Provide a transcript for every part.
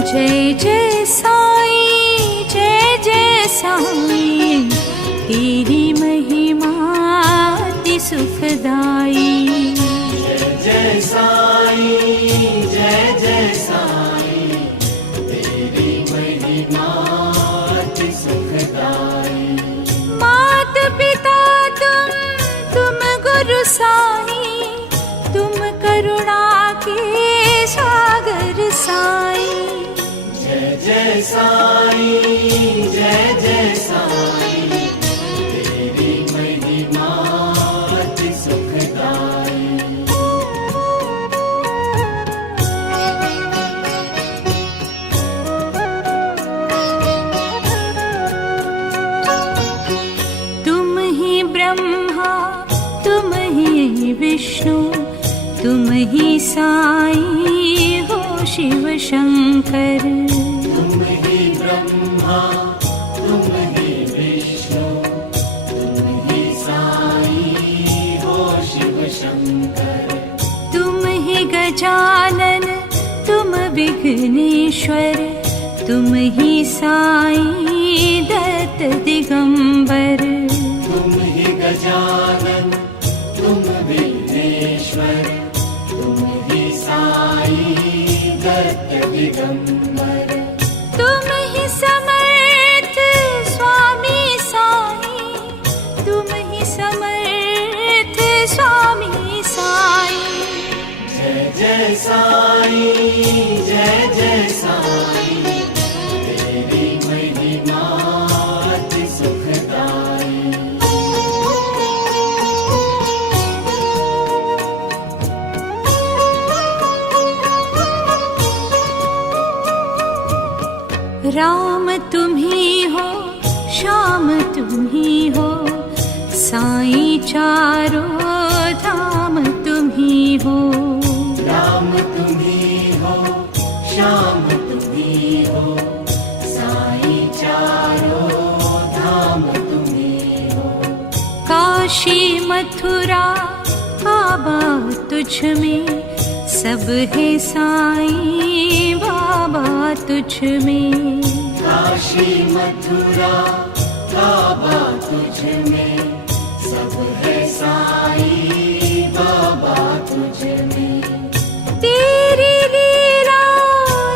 जय जय साईं, जय जय साईं, तेरी महिमा अति सुखदाई। जय जय साईं, जय जय साईं, तेरी महिमा अति सुखदाई। मात पिता तुम गुरु साईं, तुम करुणा के सागर साईं। जय जय साईं, जय जय साईं, तेरी महिमा अति सुखदाई। तुम ही ब्रह्मा, तुम ही विष्णु, तुम ही साईं हो शिव शंकर। तुम ही ब्रह्मा, तुम ही विष्णु, तुम ही साईं हो शिव शंकर। तुम ही गजानन, तुम विघ्नेश्वर, तुम ही साईं दत्त दिगंबर। तुम ही गजानन, तुम विघ्नेश्वर, तुम ही साईं दत्त दिगंबर। तुम ही समर्थ स्वामी साईं, तुम ही समर्थ स्वामी साईं। जय जय साईं, जय जय साईं, तेरी महिमा अति सुखदाई। राम तुम ही हो, श्याम तुम ही हो, साईं चारों धाम तुम ही हो। राम तुम ही हो, श्याम तुम ही हो, साईं चारों धाम तुम ही हो। काशी मथुरा काबा तुझ में, सब है साईं बाबा तुझ में। काशी मथुरा काबा तुझ में, सब है साईं बाबा तुझ में। तेरी लीला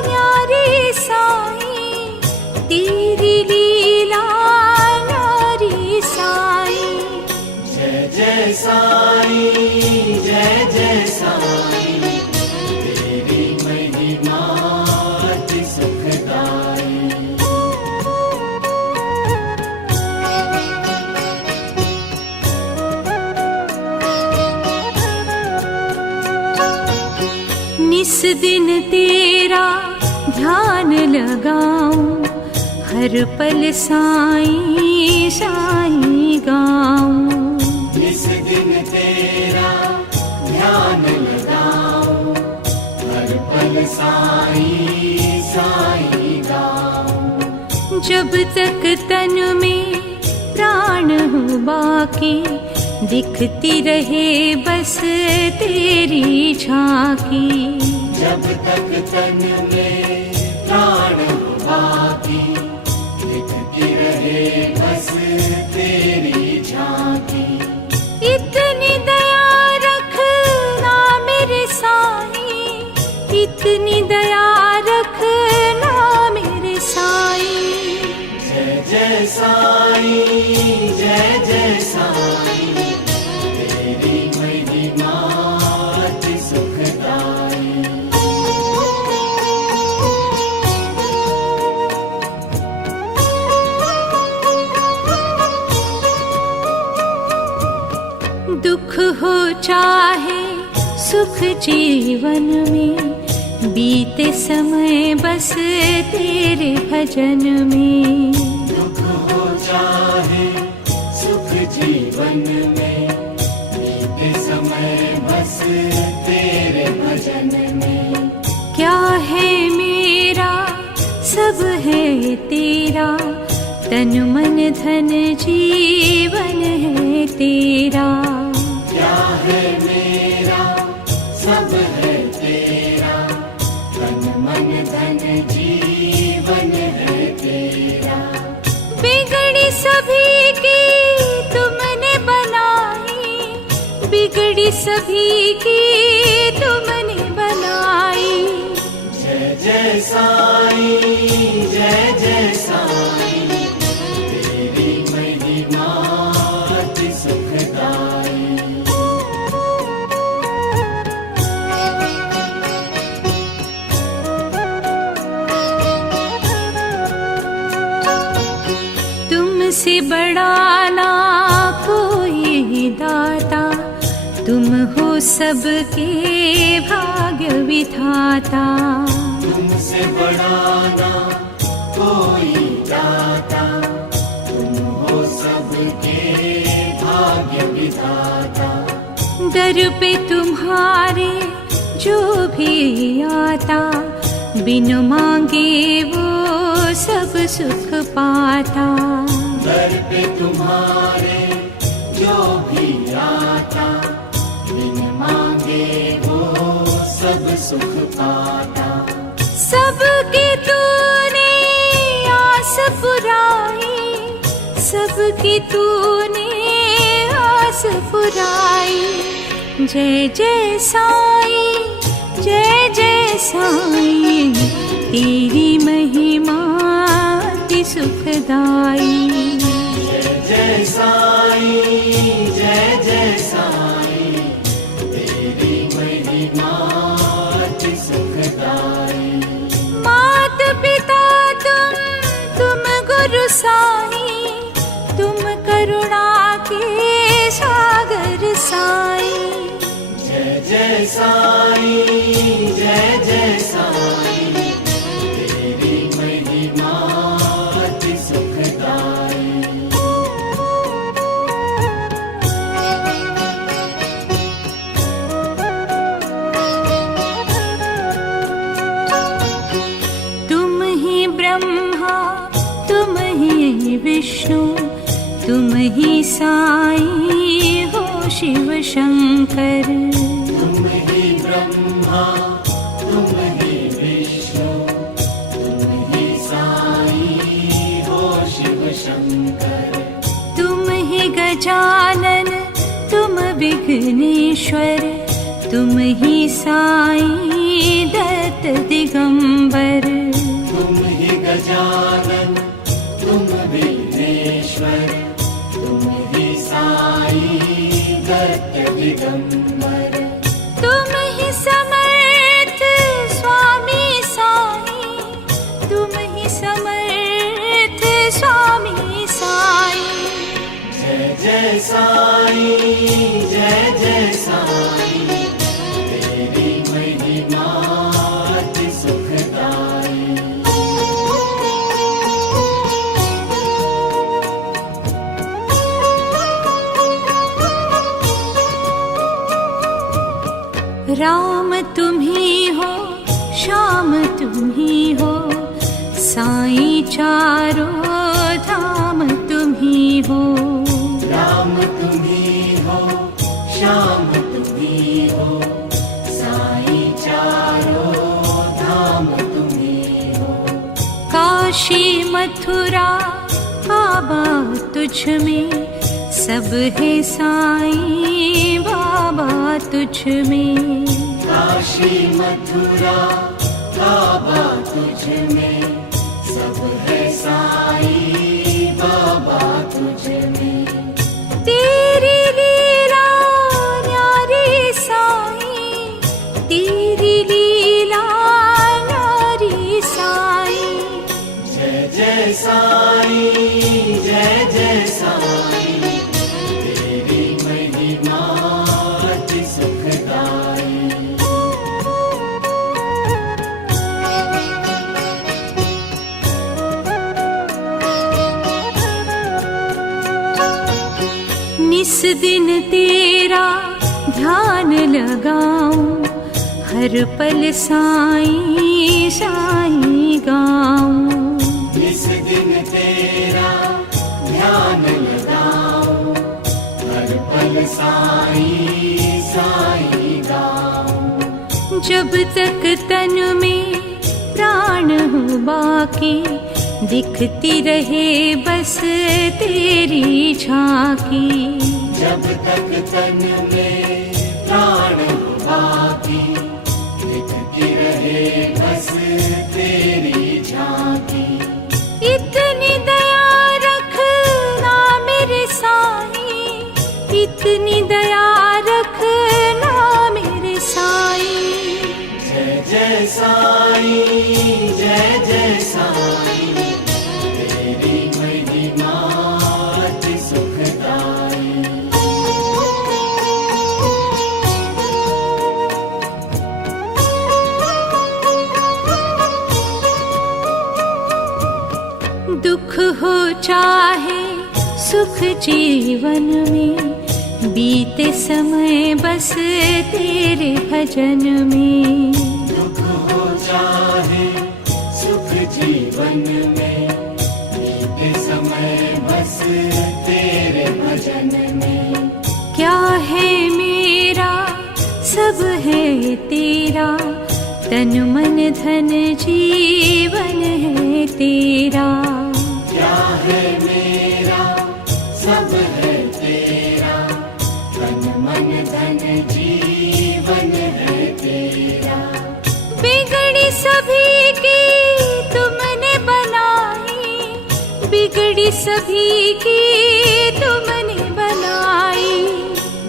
न्यारी साईं, तेरी लीला न्यारी साईं। जय जय साईं, जय जय साईं, तेरी महिमा अति सुखदाई। निस दिन तेरा ध्यान लगाऊं, हर पल साईं साईं गाऊं। इस दिन तेरा ध्यान लगाऊं, हर पल साईं साईं गाऊं। जब तक तन में प्राण हो बाकी, दिखती रहे बस तेरी झांकी। जब तक तन में प्राण हो बाकी, दिखती रहे बस तेरी झांकी। इतनी दया रखना मेरे साईं, इतनी दया रखना मेरे साईं। जय जय साईं, जय जय साईं, तेरी महिमा अति सुखदाई। दुख हो चाहे सुख जीवन में, बीते समय बस तेरे भजन में। दुख हो चाहे सुख जीवन में, बीते समय बस तेरे भजन में। क्या है मेरा सब है तेरा, तन मन धन जीवन है तेरा। क्या है मेरा सब है तेरा, तन मन धन जीवन बेड़ी सभी की तुमने बनाई। जय जय साईं, जय जय साईं, तेरी महिमा अति सुखदाई। तुमसे बड़ा ना कोई दाता, तुम हो सबके भाग्य विधाता। तुमसे बड़ा ना कोई दाता, तुम हो सबके भाग्य विधाता। दर पे तुम्हारे जो भी आता, बिन मांगे वो सब सुख पाता। दर पे तुम्हारे जो भी आता, बिन मांगे वो सब सुख पाता। सबकी तूने आस पुराई, सबकी तूने आस पुराई। जय जय साईं, जय जय साईं, तेरी महिमा अति सुखदाई। जय जय साईं, जय जय साईं, तेरी महिमा अति सुखदाई। मात पिता तुम गुरु साईं, तुम करुणा के सागर साईं। जय जय साईं, जय जय साईं, तेरी महिमा अति सुखदाई। तुम ही ब्रह्मा, तुम ही विष्णु, तुम ही साईं हो शिव शंकर। तुम ही ब्रह्मा, तुम ही विष्णु, तुम ही साईं हो शिव शंकर। तुम ही गजानन, तुम विघ्नेश्वर, तुम ही साईं दत्त दिगंबर। तुम ही गजानन, तुम विघ्नेश्वर, तुम ही साईं दत्त दिगंबर। तुम ही समर्थ स्वामी साईं, तुम ही समर्थ स्वामी साईं। जय जय साईं, जय जय साईं, तेरी महिमा अति सुखदाई। राम तुम ही हो, श्याम तुम ही हो, साईं चारों धाम तुम ही हो। राम तुम ही हो, श्याम तुम ही हो, साईं चारों धाम तुम ही हो। काशी मथुरा बाबा तुझ में, सब है साईं बाबा तुझ में। काशी मथुरा बाबा तुझ में, सब है साईं बाबा तुझ में। तेरी लीला न्यारी साईं, तेरी लीला न्यारी साईं। जय जय साईं, जय जय साईं, तेरी महिमा अति सुखदाई। निस दिन तेरा ध्यान लगाऊं, हर पल साईं साईं गाऊं। इस दिन तेरा ध्यान लगाऊं, हर पल साईं साईं गाऊं। जब तक तन में प्राण हो बाकी, दिखती रहे बस तेरी झांकी। जब तक तन में चाहे सुख जीवन में, बीते समय बस तेरे भजन में। दुख हो चाहे सुख जीवन में, बीते समय बस तेरे भजन में। क्या है मेरा सब है तेरा, तन मन धन जीवन है तेरा। क्या है मेरा सब है तेरा, तन मन धन जीवन है तेरा। बिगड़ी सभी की तुमने बनाई, बिगड़ी सभी की तुमने बनाई।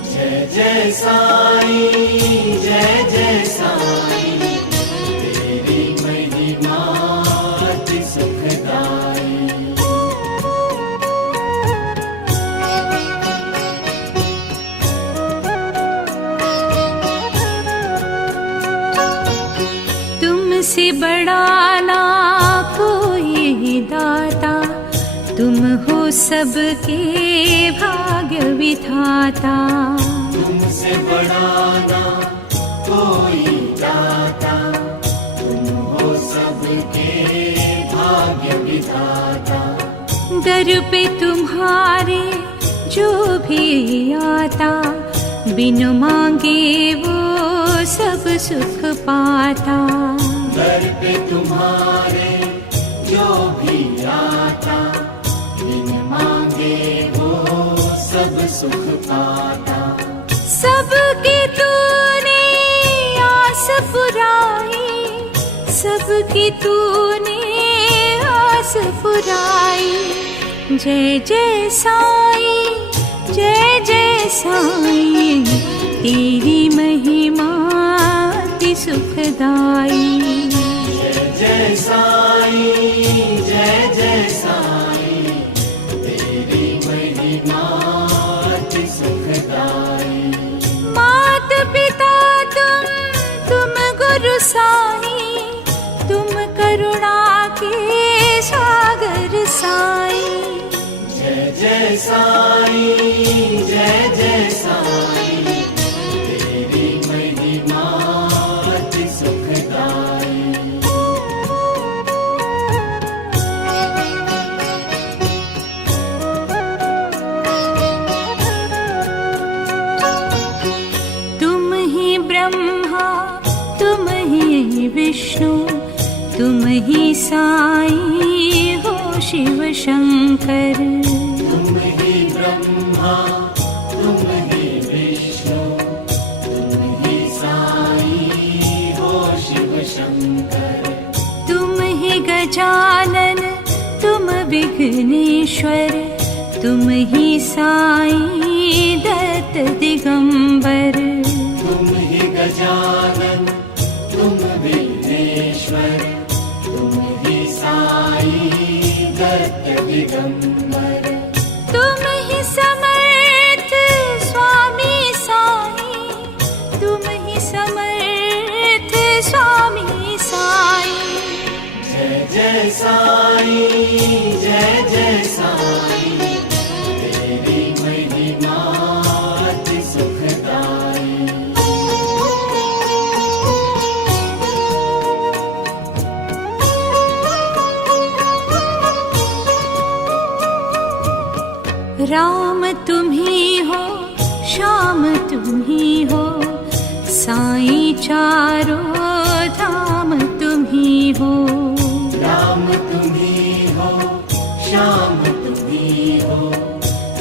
जय जय साईं, जय जय साईं, तेरी महिमा अति सुखदाई। तुमसे बड़ा ना कोई दाता, तुम हो सबके भाग्य विधाता। तुमसे बड़ा ना कोई दाता, तुम हो सबके भाग्य विधाता। दर पे तुम्हारे जो भी आता, बिन मांगे वो सब सुख पाता। दर पे तुम्हारे जो भी आता, बिन मांगे वो सब सुख पाता। सबकी तूने आस पुराई, सबकी तूने आस पुराई। जय जय साईं, जय जय साईं, तेरी महिमा अति सुखदाई। जय जय साईं, जय जय साईं, तेरी महिमा अति सुखदाई। मात पिता तुम गुरु साईं, तुम करुणा के सागर साईं। जय जय साईं, जय जय साईं, तेरी महिमा अति सुखदाई। तुम ही ब्रह्मा, तुम ही विष्णु, तुम ही साईं हो शिव शंकर। तुम ही ब्रह्मा, तुम ही विष्णु, तुम ही साईं हो शिव शंकर। तुम ही गजानन, तुम विघ्नेश्वर, तुम ही साईं दत्त दिगंबर। तुम ही गजानन, तुम विघ्नेश्वर, तुम ही साईं दत्त दिगंबर। तुम ही समर्थ स्वामी साईं, तुम ही समर्थ स्वामी साईं। जय जय साईं, जय जय साईं, तेरी महिमा अति सुखदाई। राम तुम ही हो, श्याम तुम ही हो, साईं चारों धाम तुम ही हो। राम तुम ही हो, श्याम तुम ही हो,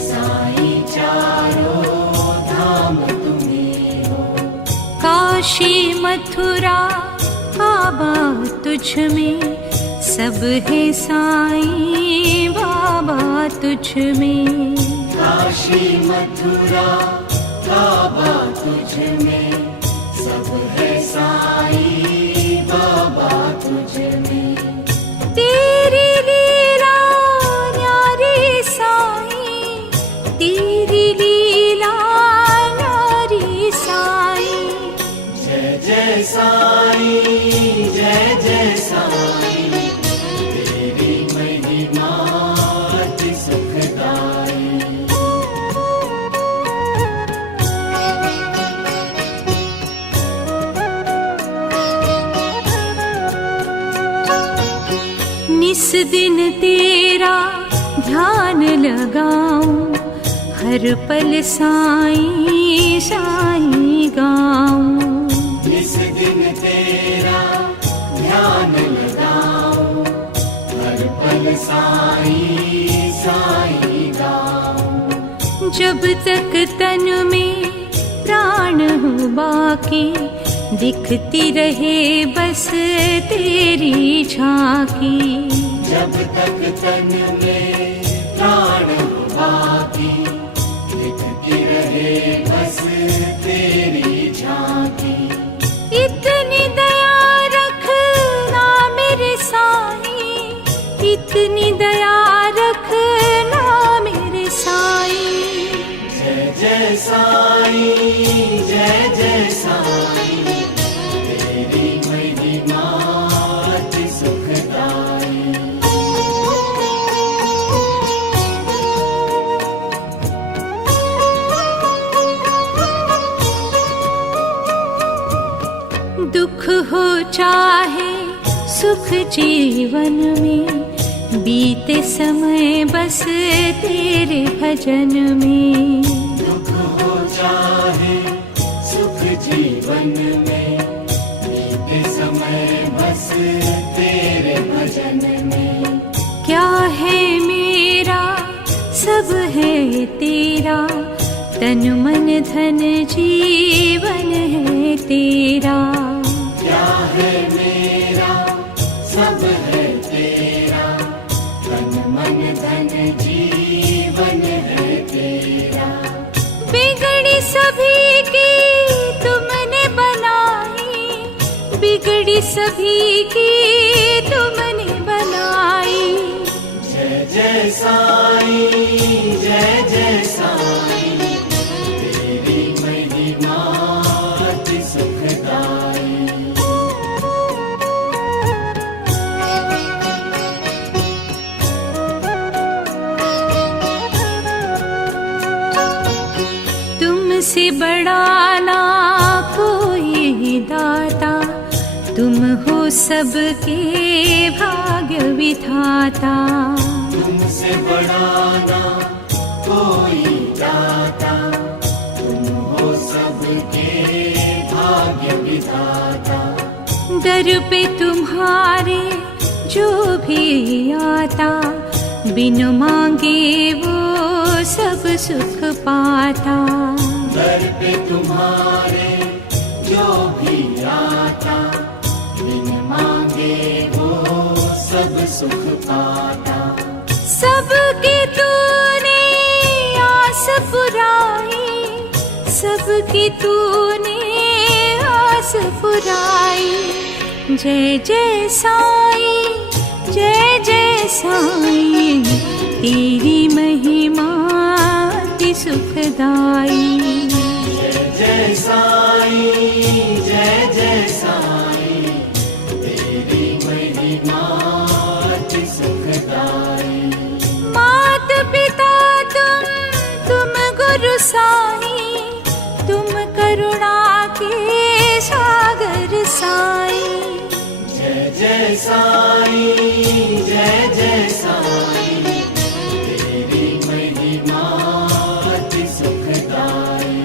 साईं चारों धाम तुम ही हो। काशी मथुरा काबा तुझ में, सब है साईं बाबा तुझ में। काशी मथुरा काबा तुझ में, सब है साईं बाबा तुझ में। तेरी लीला न्यारी साईं, तेरी लीला न्यारी साईं। जय जय साईं, जय जय साईं, तेरी महिमा निस दिन तेरा ध्यान लगाऊं, हर पल साईं साईं गाऊं। इस दिन तेरा ध्यान लगाऊं, हर पल साईं साईं गाऊं। जब तक तन में प्राण हो बाकी, दिखती रहे बस तेरी झांकी। जब तक तन में प्राण हो बाकी, दिखती रहे बस तेरी झांकी। इतनी दया रखना मेरे साईं, इतनी दया रखना मेरे साईं। जय जय साईं, जय जय साईं, तेरी महिमा अति सुखदाई। दुख हो चाहे सुख जीवन में, बीते समय बस तेरे भजन में। दुख हो चाहे सुख जीवन में, बीते समय बस तेरे भजन में। क्या है मेरा सब है तेरा, तन मन धन जीवन है तेरा। क्या है मेरा सब है तेरा, तन मन धन जीवन है तेरा। बिगड़ी सभी की तुमने बनाई, बिगड़ी सभी की तुमने बनाई। जय जय साईं, जय जय साईं, तेरी महिमा अति सुखदाई। तुमसे बड़ा ना कोई दाता, तुम हो सबके भाग्य विधाता। तुमसे बड़ा ना कोई दाता, तुम हो सबके भाग्य विधाता। दर पे तुम्हारे जो भी आता, बिन मांगे वो सब सुख पाता। दर पे तुम्हारे जो भी आता, बिन मांगे वो सब सुख पाता। सबकी तूने आस पुराई, सबकी तूने आस पुराई। जय जय साईं, जय जय साईं, तेरी महिमा अति सुखदाई। जय जय साईं, जय जय साईं, तेरी महिमा अति सुखदाई। मात पिता तुम गुरु साईं, तुम करुणा के सागर साईं। जय जय साईं, जय जय साईं, तेरी महिमा अति सुखदाई।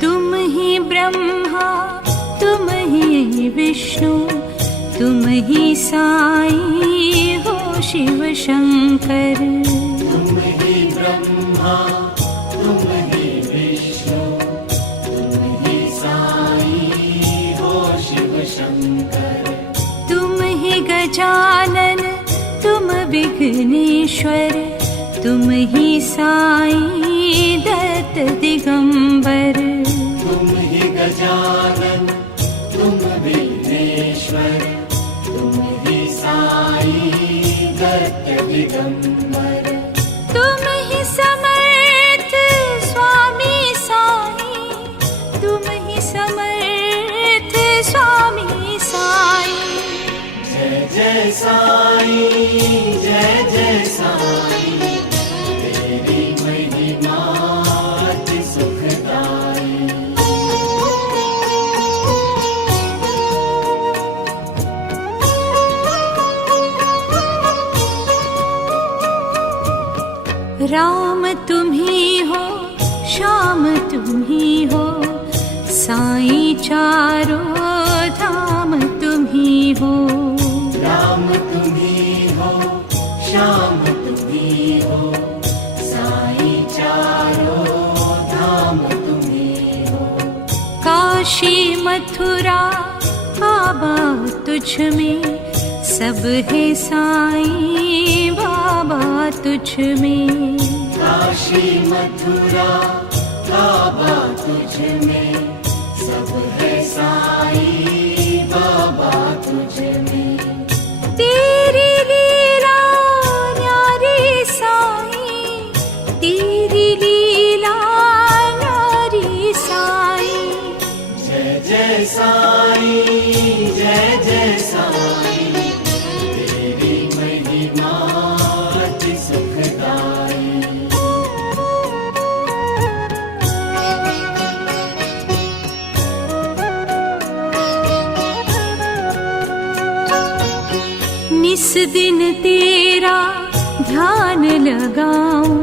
तुम ही ब्रह्मा, तुम ही विष्णु, तुम ही साईं हो शिव शंकर। तुम ही ब्रह्मा, तुम ही विष्णु, तुम ही साईं हो शिव शंकर। तुम ही गजानन, तुम विघ्नेश्वर, तुम ही साईं दत्त दिगंबर। तुम ही गजानन, तुम विघ्नेश्वर, तुम ही साईं दत्त दिगंबर। तुम ही समर्थ स्वामी साईं, तुम ही समर्थ स्वामी साईं। जय जय साईं, जय जय साईं, तेरी महिमा राम तुम ही हो, श्याम तुम ही हो, साईं चारों धाम तुम ही हो। राम तुम ही हो, श्याम तुम ही हो, साईं चारों धाम तुम ही हो। काशी मथुरा बाबा तुझ में, सब है साईं बाबा तुझ में। काशी मथुरा बाबा तुझ में, सब है साईं बाबा तुझ में। तेरी लीला न्यारी साईं, तेरी लीला न्यारी साईं। जय जय साईं, जय जय साईं, तेरी महिमा अति सुखदाई। निस दिन तेरा ध्यान लगाऊं,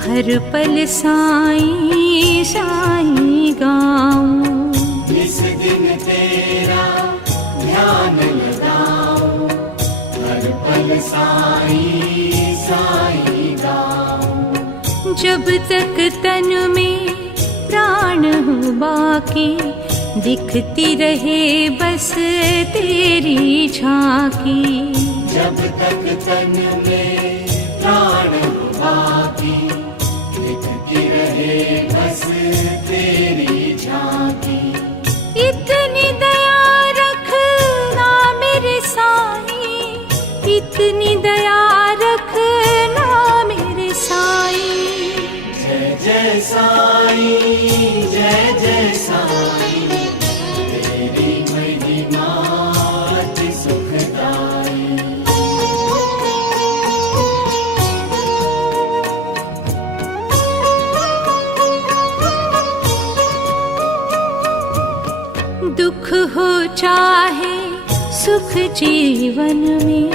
हर पल साईं साईं गाऊं। इस दिन तेरा ध्यान लगाऊं, हर पल साईं साईं गाऊं। जब तक तन में प्राण हो बाकी, दिखती रहे बस तेरी झांकी। जब तक तन में प्राण हो बाकी, दिखती रहे बस तेरी झांकी। इतनी दया रखना मेरे साईं, इतनी दया रखना मेरे साईं। जय जय साईं, जय जय साईं, तेरी महिमा अति सुखदाई। दुख हो चाहे सुख जीवन में,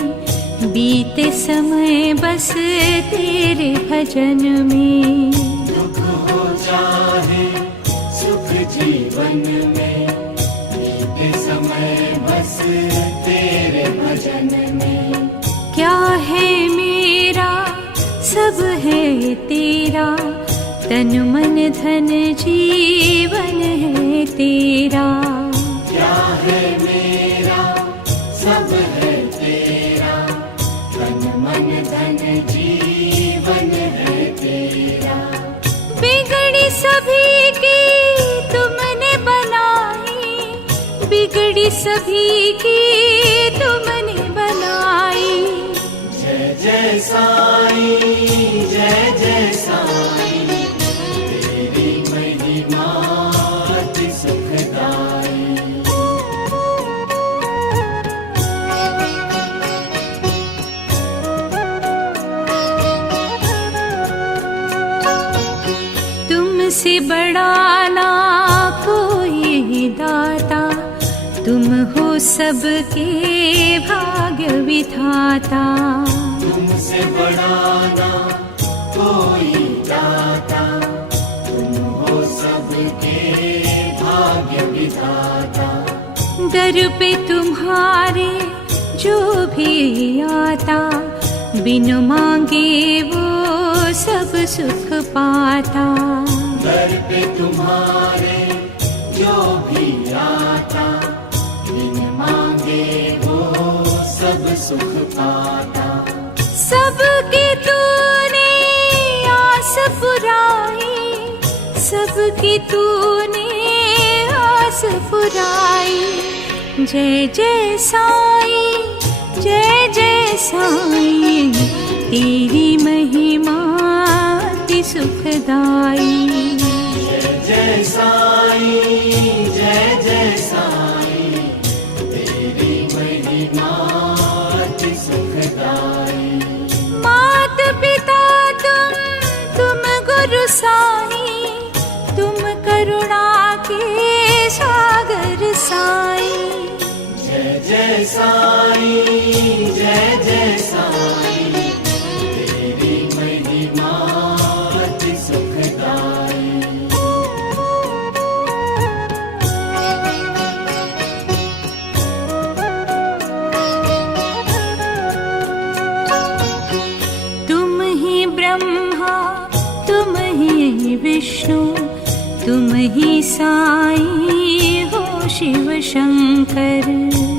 बीते समय बस तेरे भजन में। दुख हो चाहे सुख जीवन में, बीते समय बस तेरे भजन में। क्या है मेरा सब है तेरा, तन मन धन जीवन है तेरा। क्या है मेरा सब है तेरा, तन मन धन जीवन है तेरा। बिगड़ी सभी की तुमने बनाई, बिगड़ी सभी की तुमने बनाई। जय जय साईं, जय जय साईं, तेरी महिमा अति सुखदाई। तुमसे बड़ा ना कोई दाता, तुम हो सबके भाग्य विधाता। तुमसे बड़ा ना कोई दाता, तुम हो सबके भाग्य विधाता। दर पे तुम्हारे जो भी आता, बिन मांगे वो सब सुख पाता। दर पे तुम्हारे जो भी आता, बिन मांगे वो सब सुख पाता। सबकी तूने आस पुराई, सबकी तूने आस पुराई। जय जय साईं, जय जय साईं, तेरी महिमा अति सुखदाई। जय जय साईं, जय जय साईं, तेरी महिमा अति सुखदाई। मात पिता तुम गुरु साईं, तुम करुणा के सागर साईं। जय जय साईं, जय जय साईं, तेरी महिमा विष्णु तुम ही साई हो शिव शंकर।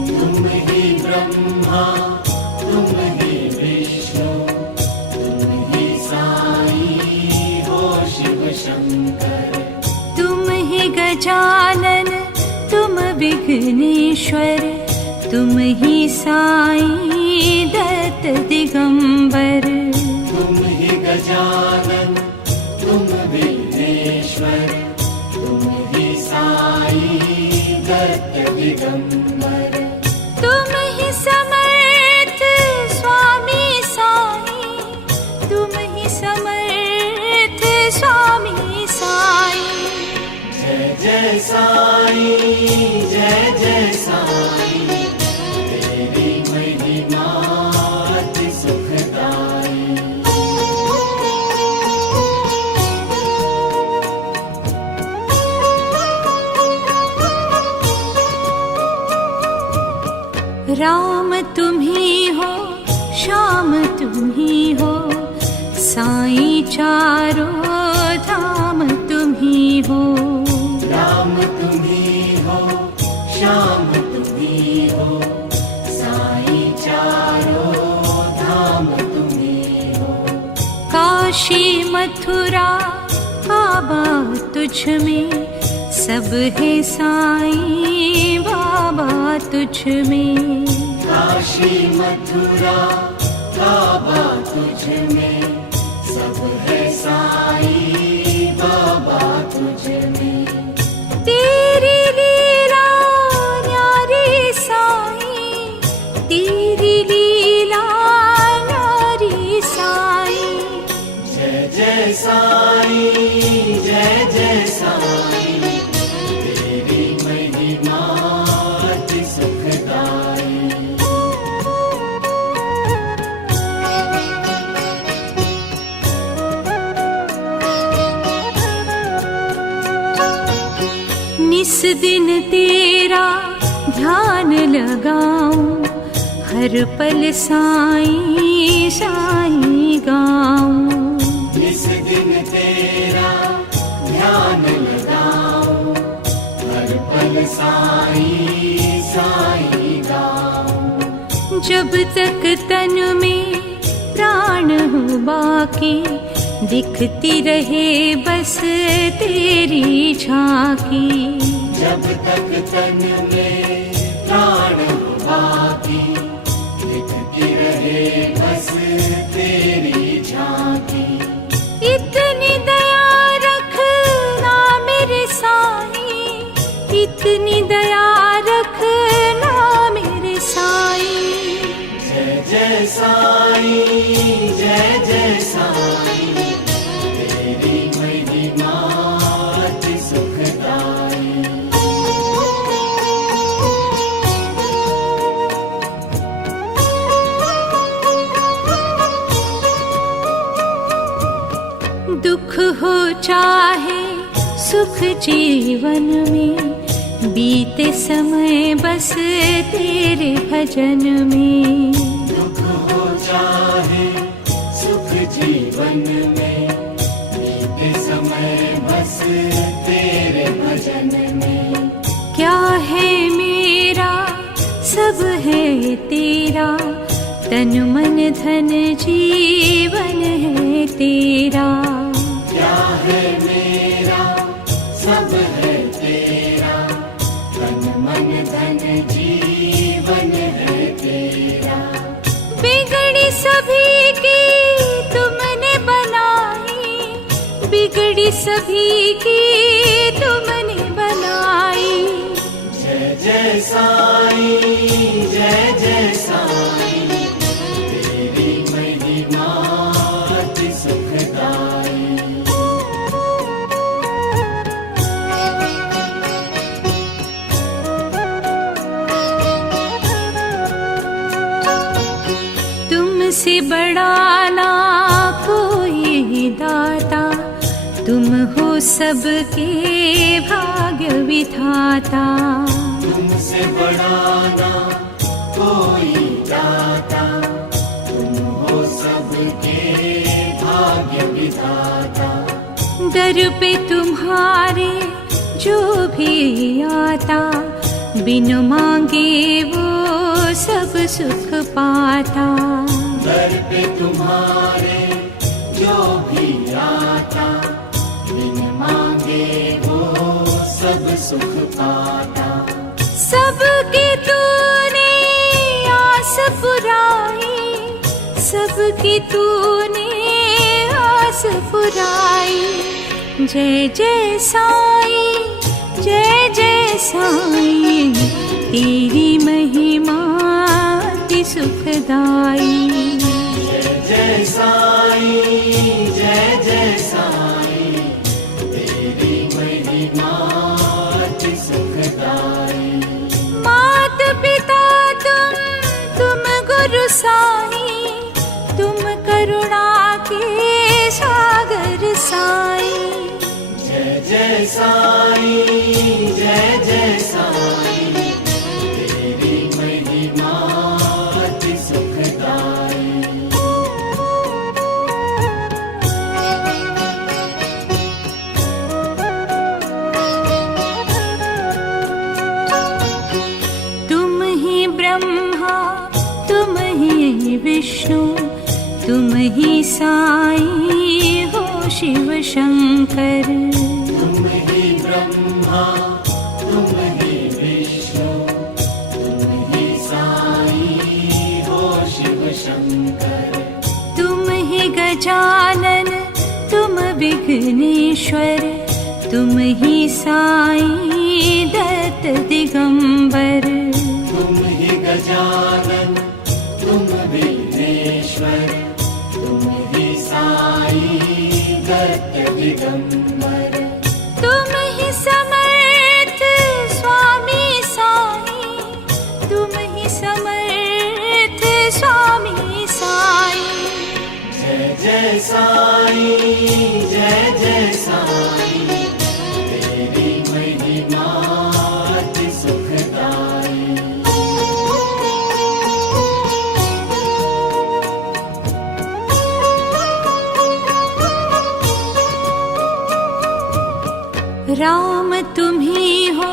तुम ही ब्रह्मा तुम ही विष्णु तुम ही साई हो शिव शंकर। तुम ही गजानन तुम विघ्नेश्वर तुम ही साई दत्त दिगंबर। तुम ही गजानन तुम विघ्नेश्वर तुम ही साई दत्त दिगंबर। तुम ही समर्थ स्वामी साई तुम ही समर्थ स्वामी साई। जय जय साई जय जय साई तेरी महिमा अति सुखदाई। राम तुम ही हो श्याम तुम ही हो साई चारों धाम तुम ही हो। राम तुम ही हो श्याम तुम ही हो साई चारों धाम तुम ही हो। काशी मथुरा काबा तुझ में सब है साई बाबा तुझ में। काशी मथुरा काबा तुझ में सब है साई बाबा तुझ में। तेरी लीला न्यारी साई तेरी लीला न्यारी साई। जय जय साई जय जय साई तेरी महिमा अति सुखदाई। निस दिन तेरा ध्यान लगाऊं हर पल साई साई गाऊं। इस दिन तेरा ध्यान लगाऊं हर पल साई साई गाऊं। जब तक तन में प्राण हो बाकी दिखती रहे बस तेरी झांकी। जब तक तन में प्राण हो बाकी दिखती रहे बस तेरी झांकी। इतनी दया रखना मेरे साई इतनी दया रखना मेरे साई। जय जय साई जय जय साई तेरी महिमा अति सुखदाई। दुख हो चाहे सुख जीवन में बीते समय बस तेरे भजन में। दुख हो चाहे सुख जीवन में बीते समय बस तेरे भजन में। क्या है मेरा सब है तेरा तन मन धन जीवन है तेरा। क्या है मेरा सब है तेरा तन मन धन जीवन है तेरा। बिगड़ी सभी की तुमने बनाई बिगड़ी सभी की तुमने बनाई। जय जय साई जय जय साई तेरी महिमा अति सुखदाई। तुमसे बड़ा ना कोई दाता तुम हो सबके भाग्य विधाता। तुमसे बड़ा ना कोई दाता तुम हो सबके भाग्य विधाता। दर पे तुम्हारे जो भी आता, बिन मांगे वो सब सुख पाता। दर पे तुम्हारे जो भी आता, बिन मांगे वो सब सुख पाता। सबकी तूने आस पुराई, सबकी तूने आस पुराई। जय जय साई, जय जय साई, तेरी महिमा अति सुखदाई। जय जय साई, जय जय साई, तेरी महिमा अति सुखदाई। मात पिता तुम गुरु साई, तुम करुणा के सागर साई। जय जय साई, जय जय साई, तेरी महिमा अति सुखदाई। तुम ही ब्रह्मा, तुम ही विष्णु, तुम ही साई हो शिव शंकर। तुम ही ब्रह्मा, तुम ही विष्णु, तुम ही साई हो शिव शंकर। तुम ही गजानन, तुम विघ्नेश्वर, तुम ही साई दत्त दिगंबर। तुम ही गजानन, तुम विघ्नेश्वर, तुम ही साई दत्त दिगंबर। तुम ही समर्थ स्वामी साई, तुम ही समर्थ स्वामी साई। जय जय साई, जय जय साई, तेरी महिमा अति सुखदाई। राम तुम ही हो,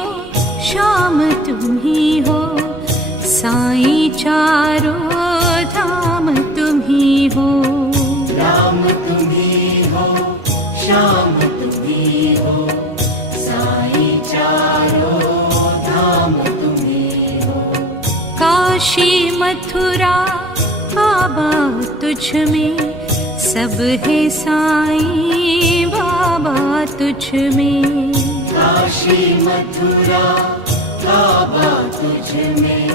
श्याम तुम ही हो, साई चारों धाम तुम ही हो। राम तुम ही हो, श्याम तुम ही हो, साई चारों धाम तुम ही हो। काशी मथुरा बाबा तुझ में, सब है साई बाबा तुझ में। काशी मथुरा बाबा तुझ में,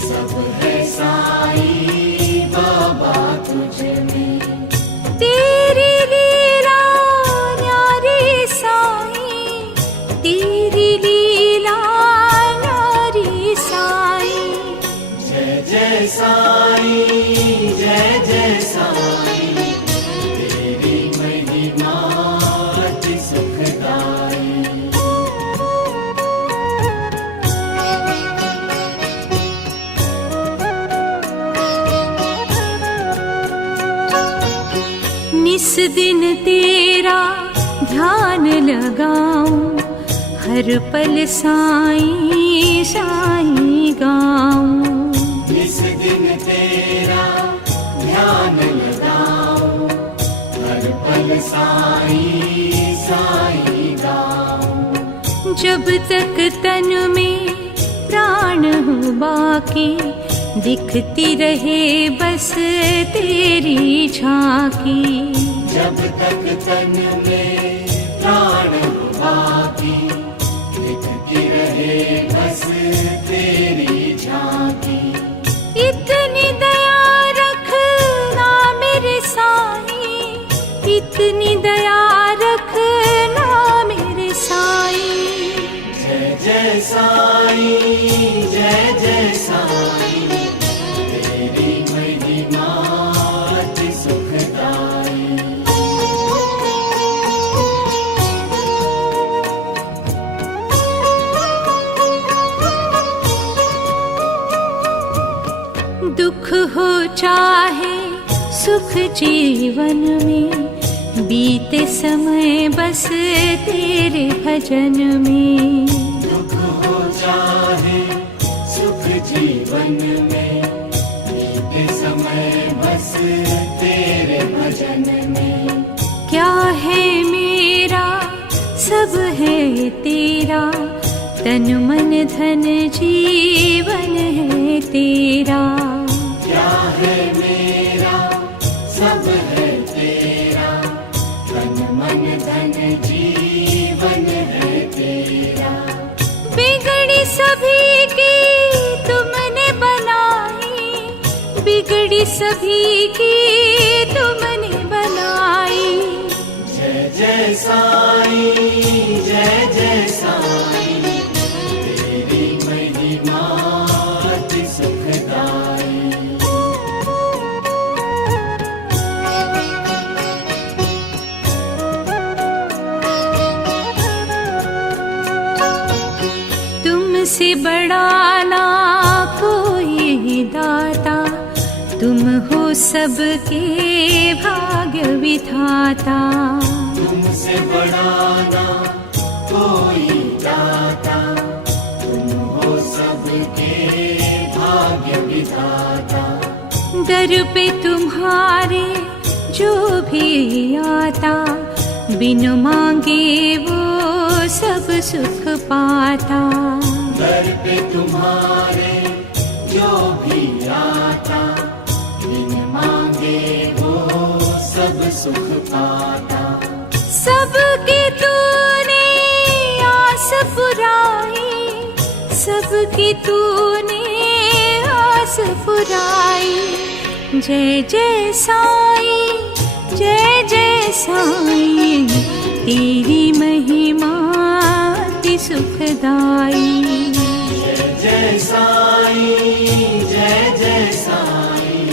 सब है साई बाबा तुझ में। तेरी लीला न्यारी साई, तेरी लीला न्यारी साई। जय जय साई, जय जय साई, तेरी महिमा अति सुखदाई। निस दिन तेरा ध्यान लगाऊं, हर पल साई साई गाऊं। इस दिन तेरा ध्यान लगाऊं, हर पल साई साई गाऊं। जब तक तन में प्राण हो बाकी, दिखती रहे बस तेरी झांकी। जब तक तन में प्राण हो बाकी, दिखती रहे बस तेरी झांकी। इतनी दया रखना मेरे साई, इतनी दया रखना मेरे साई। जय जय साई, जय जय साई, तेरी महिमा अति सुखदाई। दुख हो चाहे सुख जीवन में, बीते समय बस तेरे भजन में। दुख हो चाहे सुख जीवन में, बीते समय बस तेरे भजन में। क्या है मेरा सब है तेरा, तन मन धन जीवन है तेरा। क्या है मेरा सब है तेरा, तन मन धन जीवन है तेरा। बिगड़ी सभी की तुमने बनाई, बिगड़ी सभी की तुमने बनाई। जय जय साईं, जय जय साईं, तेरी महिमा अति सुखदाई। तुमसे बड़ा ना कोई दाता, तुम हो सबके भाग्य विधाता। तुमसे बड़ा ना कोई दाता, तुम हो सबके भाग्य विधाता। दर पे तुम्हारे जो भी आता, बिन मांगे वो सब सुख पाता। दर पे तुम्हारे जो भी आता, बिन मांगे वो सब सुख पाता। सबकी तूने आस पुराई, सबकी तूने आस पुराई। जय जय साईं, जय जय साईं, तेरी महिमा अति सुखदाई। जय जय साईं, जय जय साईं,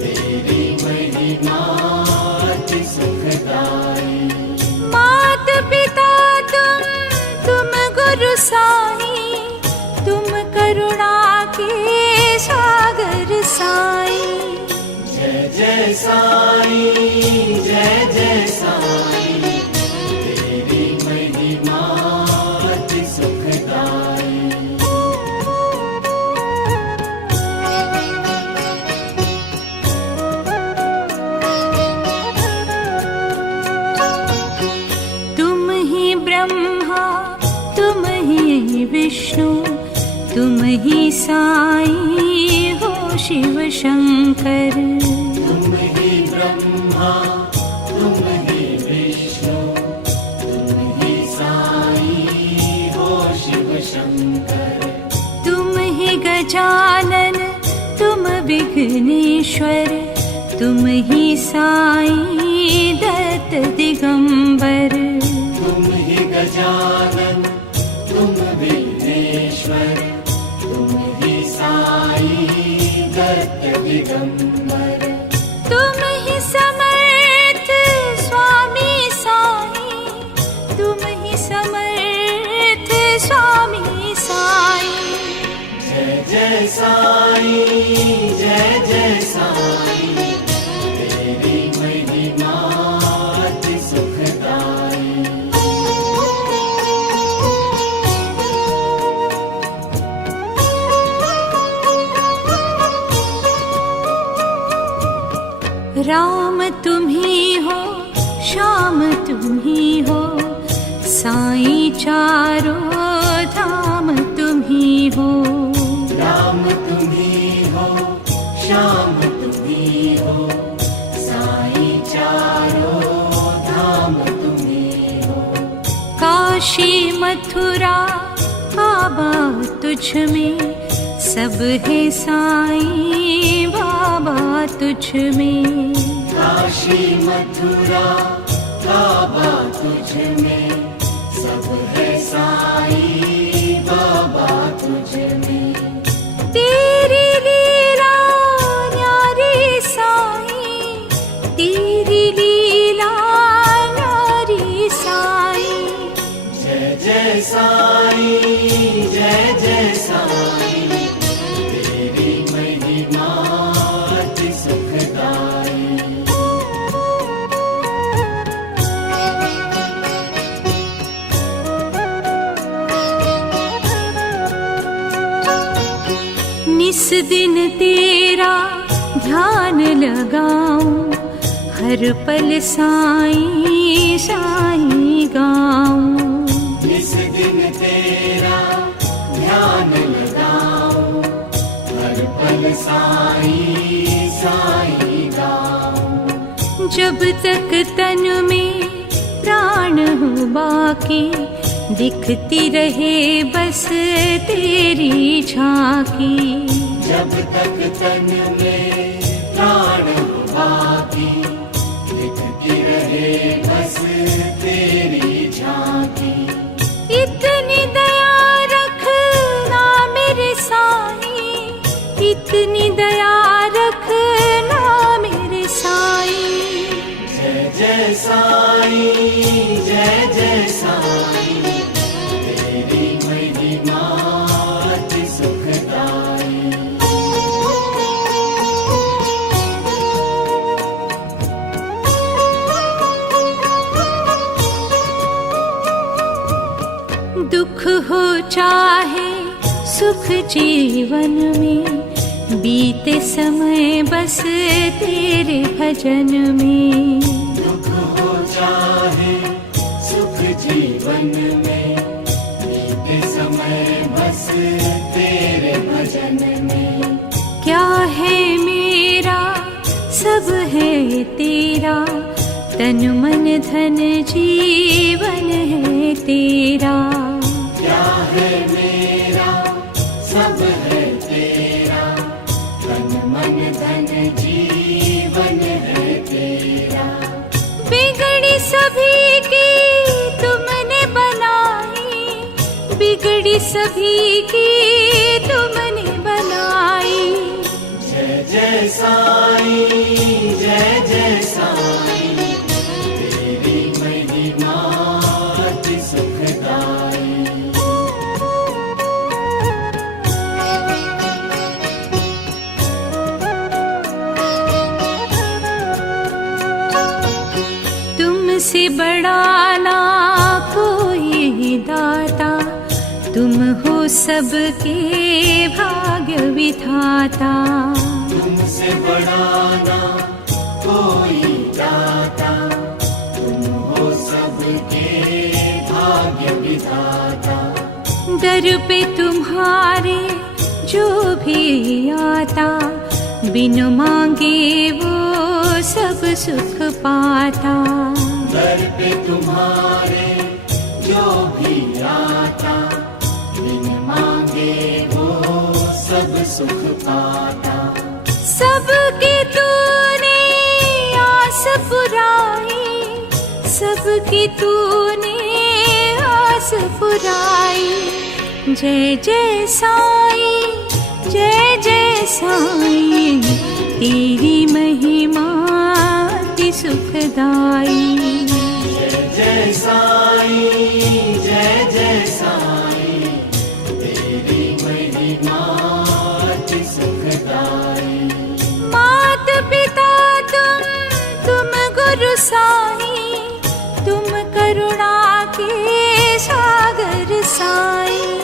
तेरी महिमा अति सुखदाई। मात पिता तुम गुरु साईं, तुम करुणा के सागर साईं। जय जय साईं, जय जय साईं, तेरी महिमा अति सुखदाई। तुम ही ब्रह्मा, तुम ही विष्णु, तुम ही साईं हो शिव शंकर। तुम ही ब्रह्मा, तुम ही विष्णु, तुम ही साईं हो शिव शंकर। तुम ही गजानन, तुम विघ्नेश्वर, तुम ही साईं दत्त दिगंबर। तुम ही गजानन, तुम विघ्नेश्वर, तुम ही साईं दत्त दिगंबर। तुम ही समर्थ स्वामी साईं, तुम ही समर्थ स्वामी साईं। जय जय साईं, जय जय साईं, तेरी महिमा अति सुखदाई। राम तुम ही हो, श्याम तुम ही हो, साईं चारों धाम तुम ही हो। राम तुम ही हो, श्याम तुम ही हो, साईं चारों धाम तुम ही हो। काशी मथुरा काबा तुझ में, सब है साईं बाबा तुझ में। काशी मथुरा काबा तुझ में, सब है साईं बाबा तुझ में। तेरी लीला न्यारी साईं, तेरी लीला न्यारी साईं। जय जय साईं, जय जय साईं, तेरी महिमा अति सुखदाई। दिन तेरा ध्यान लगाऊं, हर पल साईं साईं गाऊं। जिस दिन तेरा ध्यान लगाऊं, हर पल साईं साईं गाऊं। जब तक तन में प्राण हो बाकी, दिखती रहे बस तेरी झांकी। जब तक तन में प्राण हो बाकी, दिखती रहे बस तेरी झांकी। इतनी दया रखना मेरे साईं, इतनी दया रखना मेरे साईं। जय जय साईं, जय जय साईं, तेरी महिमा अति सुखदाई। दुख हो चाहे सुख जीवन में, बीते समय बस तेरे भजन में। दुख हो चाहे सुख जीवन में, बीते समय बस तेरे भजन में। क्या है मेरा सब है तेरा, तन मन धन जीवन है तेरा। क्या है मेरा सब है तेरा, तन मन धन जीवन है तेरा। बिगड़ी सभी की तुमने बनाई, बिगड़ी सभी की तुमने बनाई। जय जय साईं, जय जय साईं, तेरी महिमा अति सुखदाई। तुमसे बड़ा ना कोई दाता, तुम हो सबके भाग्य विधाता। तुमसे बड़ा ना कोई दाता, तुम हो सबके भाग्य विधाता। दर पे तुम्हारे जो भी आता, बिन मांगे वो सब सुख पाता। दर पे तुम्हारे जो भी आता, बिन मांगे वो सब सुख पाता। सबकी तूने आस पुराई, सबकी तूने आस पुराई। जय जय साईं, जय जय साईं, तेरी महिमा अति सुखदाई। जय जय साईं, जय जय साईं, तेरी महिमा अति सुखदाई। मात पिता तुम गुरु साईं, तुम करुणा के सागर साईं।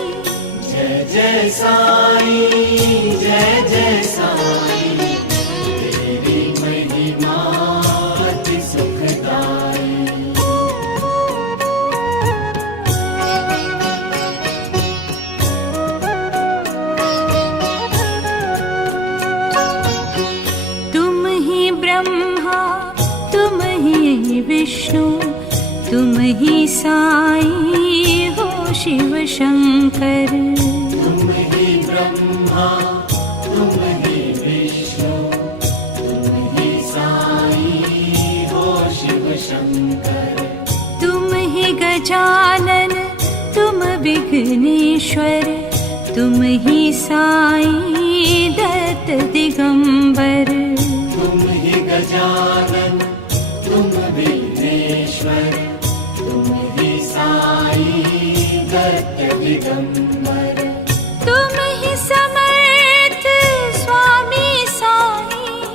जय जय साईं, जय जय साईं, तेरी महिमा अति सुखदाई। तुम ही ब्रह्मा, तुम ही विष्णु, तुम ही साईं हो शिव शंकर। तुम ही ब्रह्मा, तुम ही विष्णु, तुम ही साईं हो शिव शंकर। तुम ही गजानन, तुम विघ्नेश्वर, तुम ही साईं दत्त दिगंबर। तुम ही गजानन, तुम विघ्नेश्वर, तुम ही साईं दत्त दिगंबर। तुम ही समर्थ स्वामी साईं,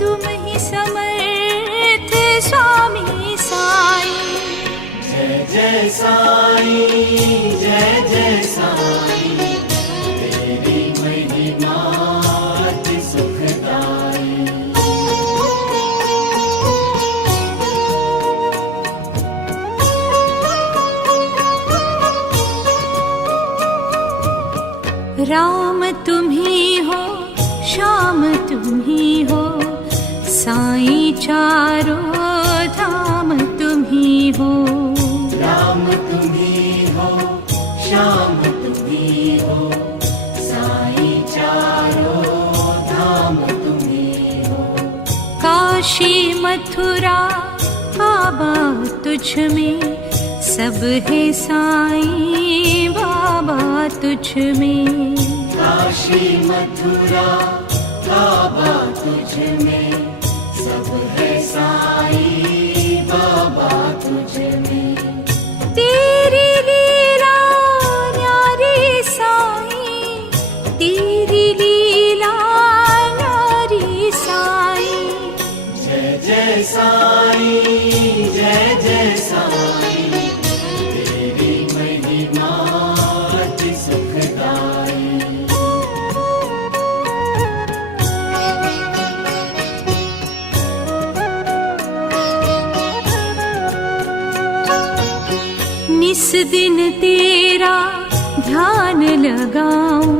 तुम ही समर्थ स्वामी साईं। जय जय साईं, जय जय साईं, तेरी महिमा राम तुम ही हो, श्याम तुम ही हो, साईं चारों धाम तुम ही हो। राम तुम ही हो, श्याम तुम ही हो, साईं चारों धाम तुम ही हो। काशी मथुरा बाबा तुझ में, सब है साईं बाबा तुझ में। काशी मथुरा बाबा तुझ में, सब है साईं बाबा तुझ में। तेरी लीला न्यारी साईं, तेरी लीला न्यारी साईं। जय जय साईं, जय जय साईं, तेरी महिमा अति सुखदाई। निस दिन तेरा ध्यान लगाऊं,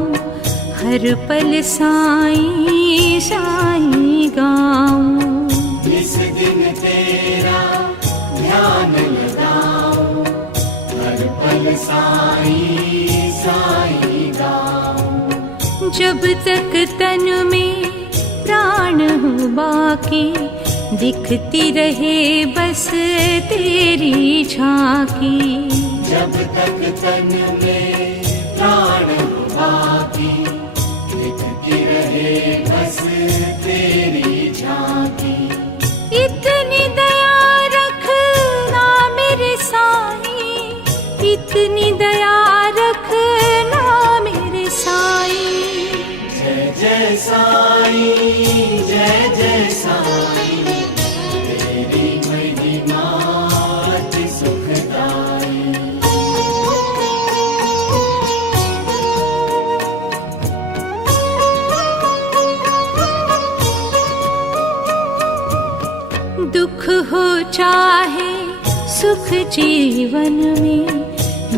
हर पल साईं साईं गाऊं। इस दिन तेरा ध्यान लगाऊं, हर पल साईं साईं गाऊं। जब तक तन में प्राण हो बाकी, दिखती रहे बस तेरी झांकी। जब तक तन में प्राण हो बाकी, दिखती रहे बस तेरी झांकी। इतनी दया रखना मेरे साईं, इतनी दया रखना मेरे साईं। जय जय साईं, जय जय साईं, तेरी महिमा अति सुखदाई। दुख हो चाहे सुख जीवन में,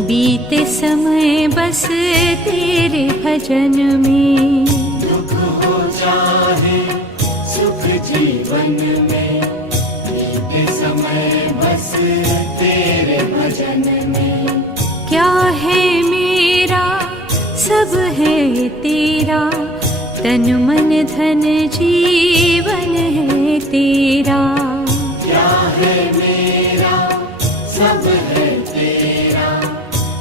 बीते समय बस तेरे भजन में। दुख हो चाहे सुख जीवन में, बीते समय बस तेरे भजन में। क्या है मेरा सब है तेरा, तन मन धन जीवन है तेरा। क्या है मेरा सब है तेरा,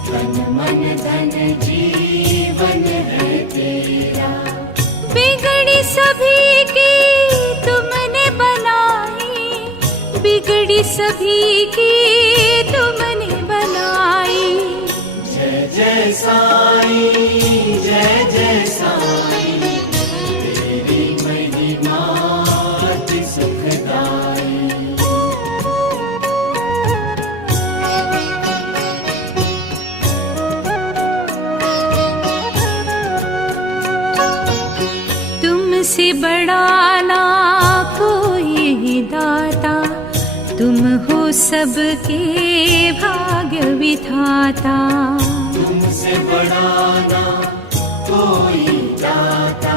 तन मन धन जीवन है तेरा। बिगड़ी सभी की तुमने बनाई, बिगड़ी सभी की तुमने बनाई। जय जय साईं, जय जय साईं, तेरी महिमा अति सुखदाई। तुमसे बड़ा ना कोई दाता, तुम हो सबके भाग्य विधाता। तुमसे बड़ा ना कोई दाता,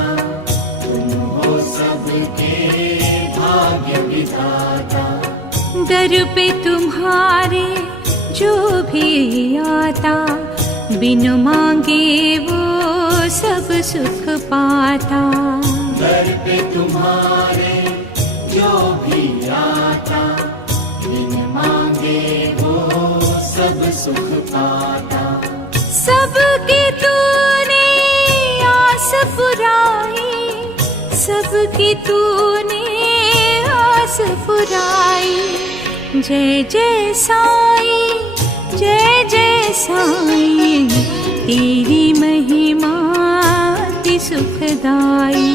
तुम हो सबके भाग्य विधाता। दर पे तुम्हारे जो भी आता, बिन मांगे वो सब सुख पाता। दर पे तुम्हारे जो भी आता, बिन मांगे वो सब सुख पाता। सबकी तूने आस पुराई, सबकी तूने आस पुराई। जय जय साईं, जय जय साईं, तेरी महिमा अति सुखदाई।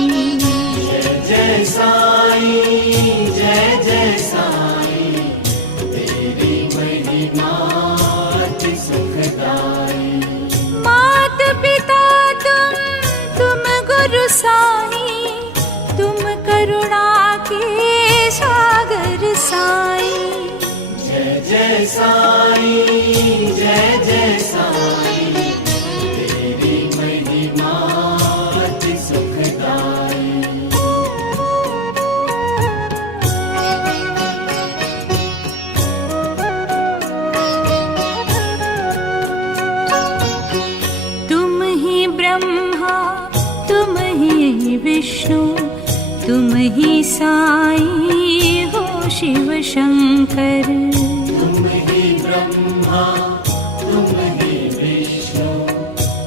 जय जय साईं, जय जय साईं, तेरी महिमा अति सुखदाई। मात पिता तुम गुरु साईं, तुम करुणा के सागर साईं। जय जय साईं, जय जय साईं, तेरी महिमा विष्णु तुम ही साई हो शिव शंकर। तुम ही ब्रह्मा तुम ही विष्णु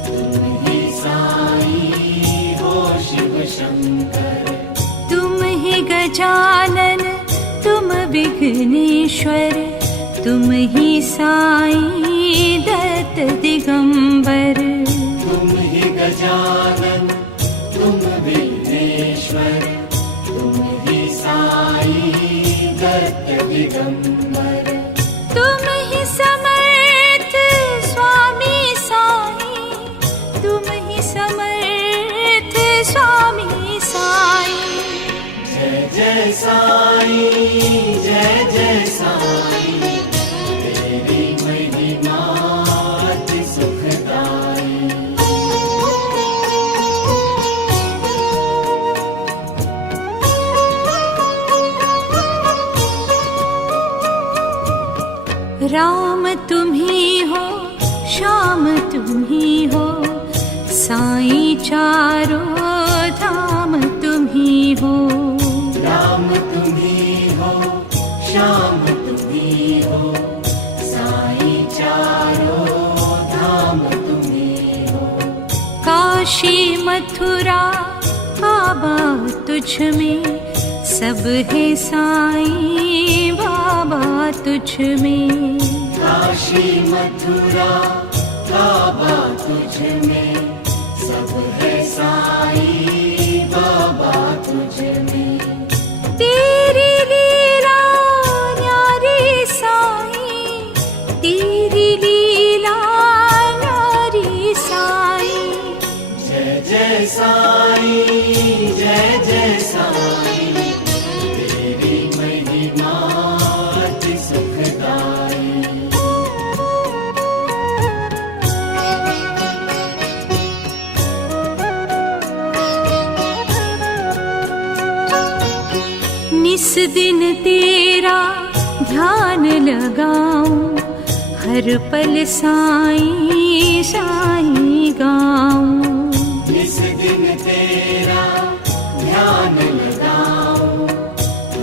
तुम ही साई हो शिव शंकर। तुम ही गजानन तुम विघ्नेश्वर तुम ही साई दत्त दिगंबर। तुम ही गजानन तुम विघ्नेश्वर तुम ही साई दत्त दिगंबर। तुम ही समर्थ स्वामी साई तुम ही समर्थ स्वामी साई। जय जय साई जय जय साई तेरी महिमा अति सुखदाई। राम तुम ही हो श्याम तुम ही हो साई चारों धाम तुम ही हो। राम तुम ही हो श्याम तुम ही हो साई चारों धाम तुम ही हो। काशी मथुरा काबा तुझ में सब है साई बाबा तुझ में। काशी मथुरा काबा तुझ में सब है साई बाबा तुझ में। तेरी लीला न्यारी साई तेरी लीला न्यारी साई। जय जय साई जय जय साई तेरी महिमा अति सुखदाई। निस दिन तेरा ध्यान लगाऊं हर पल साई साई गाऊं। इस दिन तेरा ध्यान लगाऊं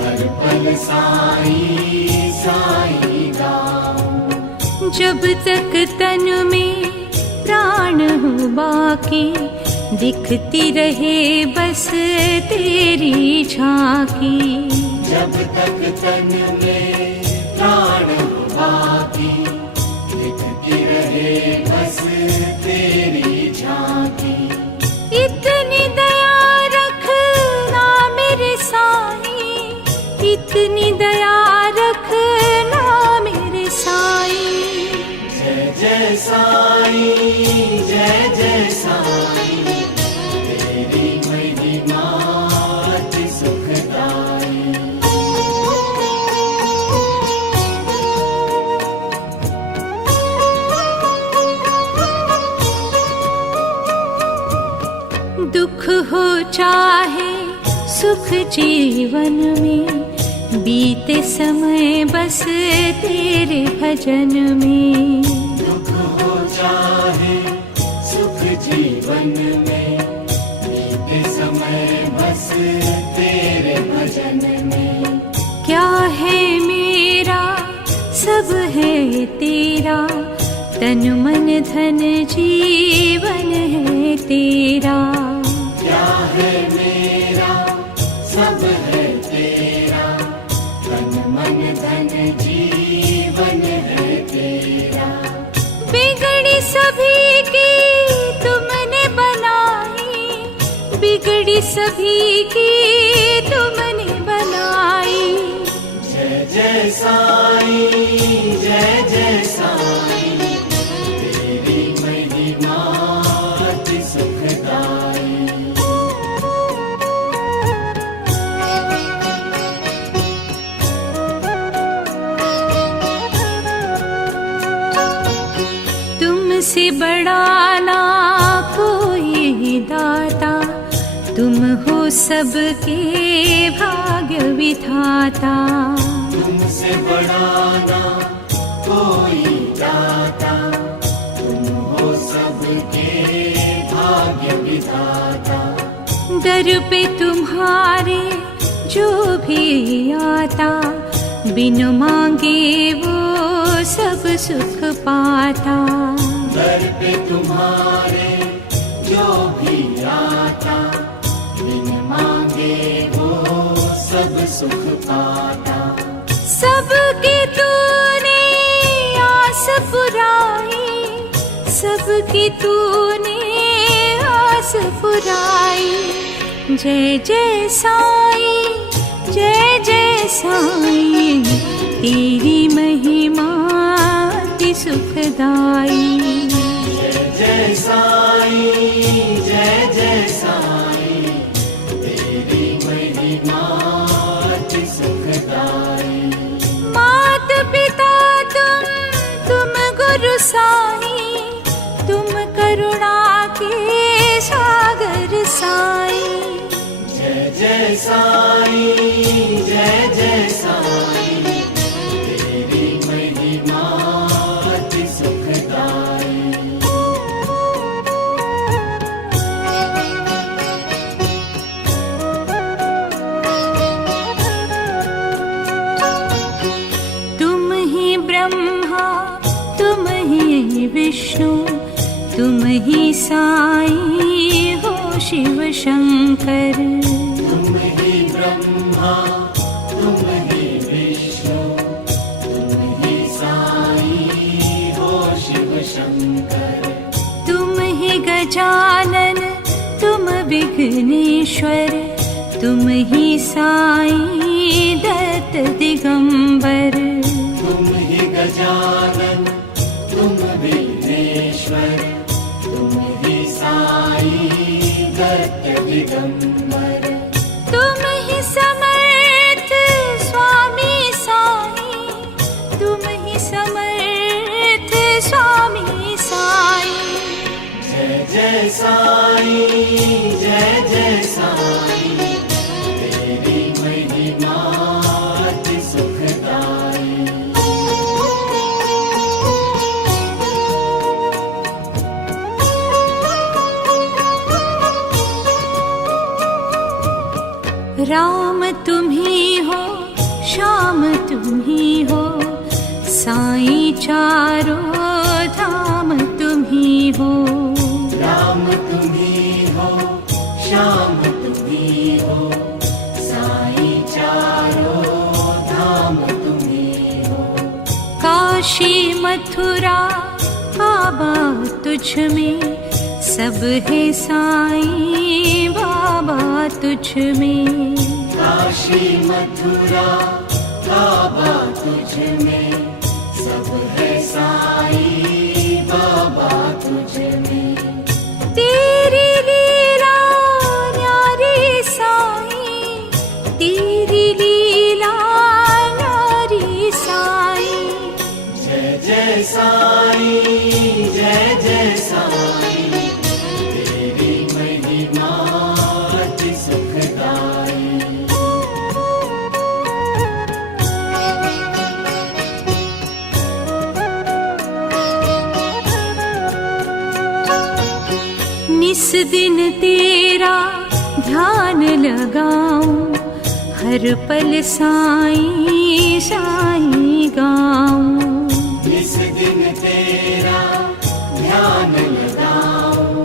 हर पल साई साई गाऊं। जब तक तन में प्राण हो बाकी दिखती रहे बस तेरी झांकी। जब तक तन में प्राण हो बाकी दिखती रहे बस तेरी झांकी। इतनी दया रखना मेरे साई इतनी दया रखना मेरे साई। जय जय साई जय जय साई तेरी महिमा अति सुखदाई। दुख हो चाहे सुख जीवन में बीते समय बस तेरे भजन में। दुख हो चाहे सुख जीवन में बीते समय बस तेरे भजन में। क्या है मेरा सब है तेरा तन मन धन जीवन है तेरा। क्या है मेरा सब है तेरा तन मन धन जीवन है तेरा। बिगड़ी सभी की तुमने बनाई बिगड़ी सभी की तुमने बनाई। जय जय साई जय जय साई तेरी महिमा अति सुखदाई। तुमसे बड़ा ना कोई दाता तुम हो सबके भाग्य विधाता। तुमसे बड़ा ना कोई दाता तुम हो सबके भाग्य विधाता। दर पे तुम तुम्हारे जो भी आता, बिन मांगे वो सब सुख पाता। दर पे तुम्हारे जो भी आता, बिन मांगे वो सब सुख पाता। सबकी तूने आस पुराई, सबकी तूने आस पुराई। जय जय साईं, जय जय साईं, तेरी महिमा अति सुखदाई। जय जय साईं, जय जय साईं, तेरी महिमा अति सुखदाई। मात पिता तुम गुरु साईं, तुम करुणा के सागर साईं। जय जय साईं, जय जय साईं, तेरी महिमा अति सुखदाई। तुम ही ब्रह्मा, तुम ही विष्णु, तुम ही साईं हो शिव शंकर। तुम ही ब्रह्मा, तुम ही विष्णु, तुम ही साईं हो शिव शंकर। तुम ही गजानन, तुम विघ्नेश्वर, तुम ही साईं दत्त दिगंबर। तुम ही गजानन, तुम विघ्नेश्वर, तुम ही साईं दत्त दिगंबर। तुम ही समर्थ स्वामी साईं, तुम ही समर्थ स्वामी साईं। जय जय साईं, जय जय साईं, तेरी महिमा अति सुखदाई। राम तुम ही हो, श्याम तुम ही हो, साईं चारों धाम तुम ही हो। राम तुम ही हो, श्याम तुम ही हो, साईं चारों धाम तुम ही हो। काशी मथुरा बाबा तुझ में, सब है साईं बाबा तुझ में। काशी मथुरा काबा तुझ में, सब है साईं बाबा तुझ में। तेरी लीला न्यारी साईं, तेरी लीला न्यारी साईं। जय जय साईं, जय जय साईं, तेरी महिमा अति सुखदाई। निस दिन तेरा ध्यान लगाऊं, हर पल साईं साईं गाऊं। इस दिन तेरा ध्यान लगाऊं,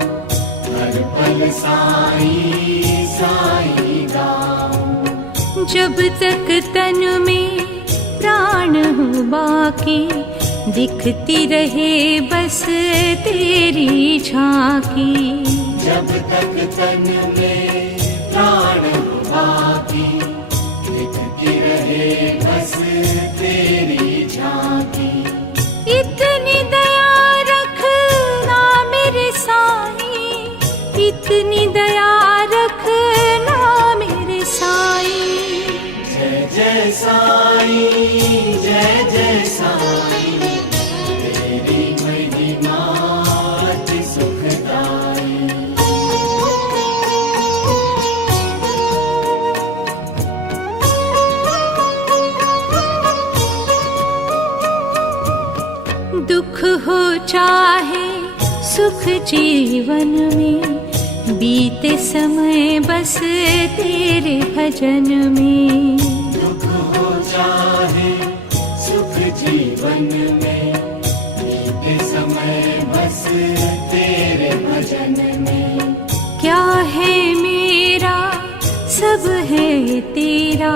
हर पल साईं साईं गाऊं। जब तक तन में प्राण हो बाकी, दिखती रहे बस तेरी झांकी। जब तक तन में प्राण हो बाकी, दिखती रहे बस तेरी झांकी। इतनी दया रखना मेरे साईं, इतनी दया रखना मेरे साईं। जय जय साईं, जय जय साईं, तेरी महिमा अति सुखदाई। दुख हो चाहे सुख जीवन में, बीते समय बस तेरे भजन में। दुख हो चाहे सुख जीवन में, बीते समय बस तेरे भजन में। क्या है मेरा सब है तेरा,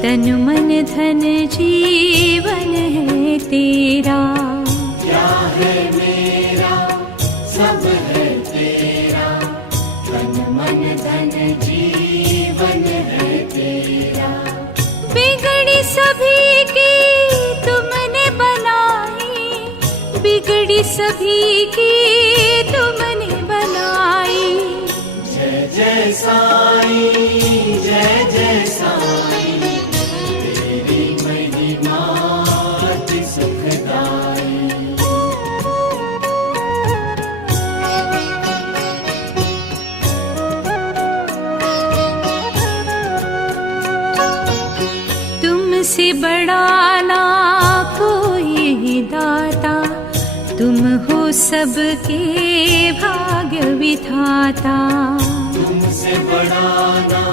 तन मन धन जीवन है तेरा। क्या है मेरा सब है तेरा, तन मन धन जीवन है तेरा। बिगड़ी सभी की तुमने बनाई, बिगड़ी सभी की तुमने बनाई। जय जय साईं, जय जय साईं, तेरी महिमा अति सुखदाई। तुमसे बड़ा ना कोई दाता, तुम हो सबके भाग्य विधाता। तुमसे बड़ा ना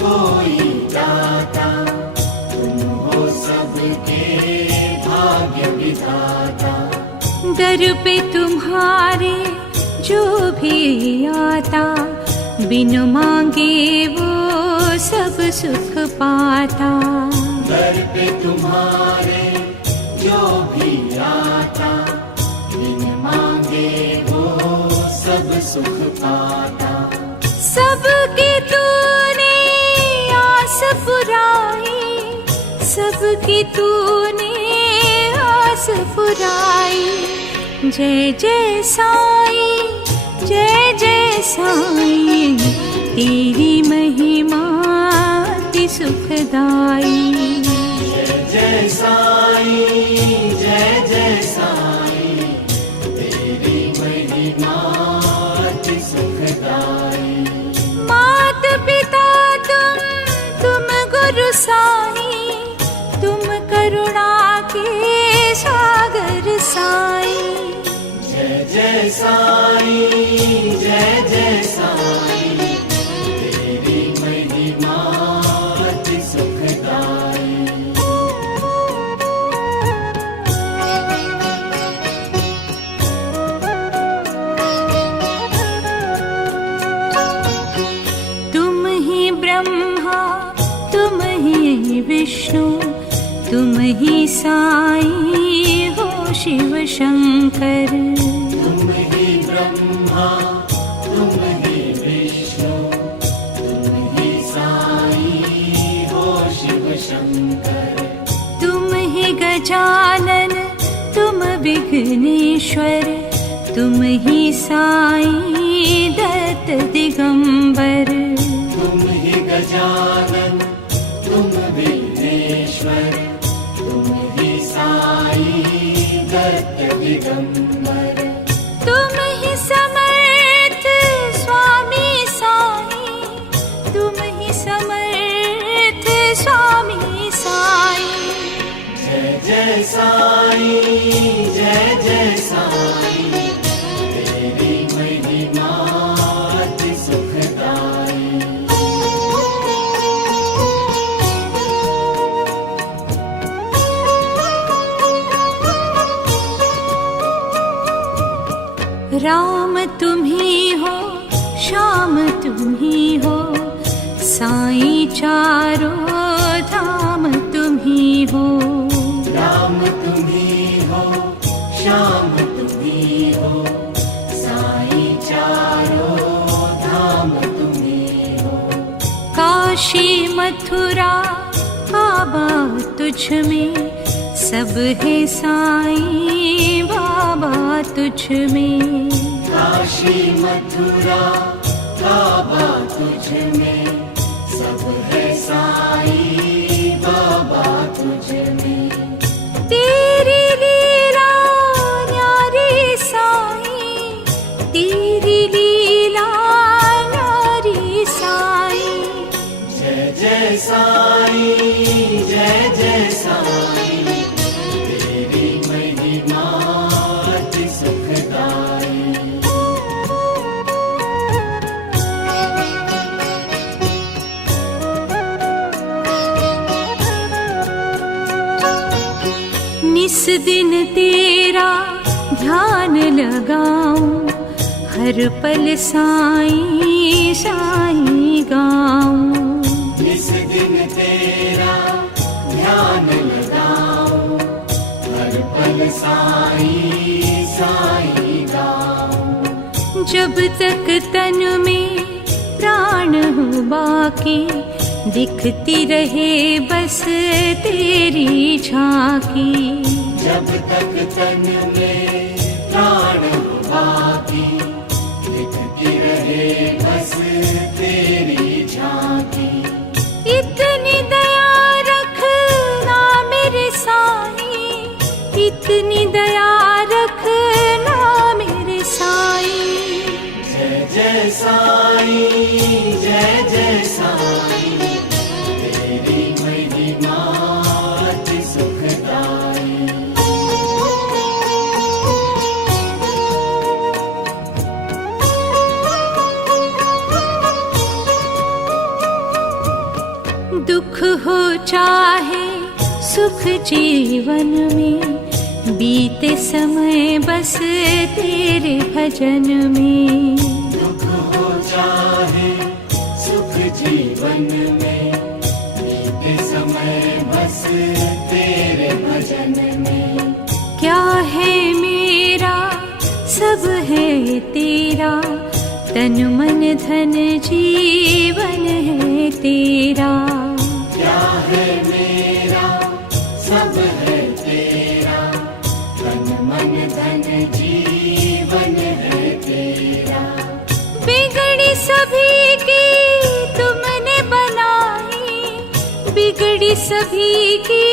कोई दाता, तुम हो सबके भाग्य विधाता। दर पे तुम्हारे जो भी आता, बिन मांगे वो सब सुख पाता। दर पे तुम्हारे जो भी आता, बिन मांगे वो सब सुख पाता। सबकी तूने आस पुराई, सबकी तूने आस पुराई। जय जय साईं, जय जय साईं, तेरी महिमा अति सुखदाई। जय जय साईं, जय जय साईं, तेरी महिमा अति सुखदाई। मात पिता तुम गुरु साईं, तुम करुणा के सागर साईं। जय जय साईं, जय जय साईं, तेरी महिमा अति सुखदाई। तुम ही ब्रह्मा, तुम ही विष्णु, तुम ही साईं हो शिव शंकर। तुम ही ब्रह्मा, तुम ही विष्णु, तुम ही साईं हो शिव शंकर। तुम ही गजानन, तुम विघ्नेश्वर, तुम ही साईं दत्त दिगंबर। तुम ही गजानन, तुम विघ्नेश्वर, तुम ही साईं दत्त दिगंबर। तुम ही समर्थ स्वामी साईं, तुम ही समर्थ स्वामी साईं। जय जय साईं, जय जय साईं, तेरी महिमा अति सुखदाई। राम तुम ही हो, श्याम तुम ही हो, साईं चारों धाम तुम ही हो। राम तुम ही हो, श्याम तुम ही हो, साईं चारों धाम तुम ही हो। काशी मथुरा काबा तुझ में, सब है साईं बाबा तुझ में। काशी मथुरा काबा तुझ में, सब है साईं बाबा तुझ में। तेरी लीला न्यारी साईं, तेरी लीला न्यारी साईं। जय जय साईं, जय जय साईं, तेरी महिमा अति सुखदाई। निस दिन तेरा ध्यान लगाऊं, हर पल साईं साईं गाऊं। निस दिन तेरा ध्यान लगाऊं, हर पल साईं साईं गाऊं। जब तक तन में प्राण हो बाकी, दिखती रहे बस तेरी झांकी। जब तक तन में प्राण हो बाकी, दिखती रहे बस तेरी झांकी। इतनी दया रखना मेरे साईं, इतनी दया रखना मेरे साईं। जय जय साईं, जय जय साईं, तेरी महिमा अति सुखदाई। दुख हो चाहे सुख जीवन में, बीते समय बस तेरे भजन में। दुख हो चाहे सुख जीवन में, बीते समय बस तेरे भजन में। क्या है मेरा सब है तेरा, तन मन धन जीवन है तेरा। क्या है मेरा सब है तेरा, तन मन धन जीवन है तेरा। बिगड़ी सभी की तुमने बनाई, बिगड़ी सभी की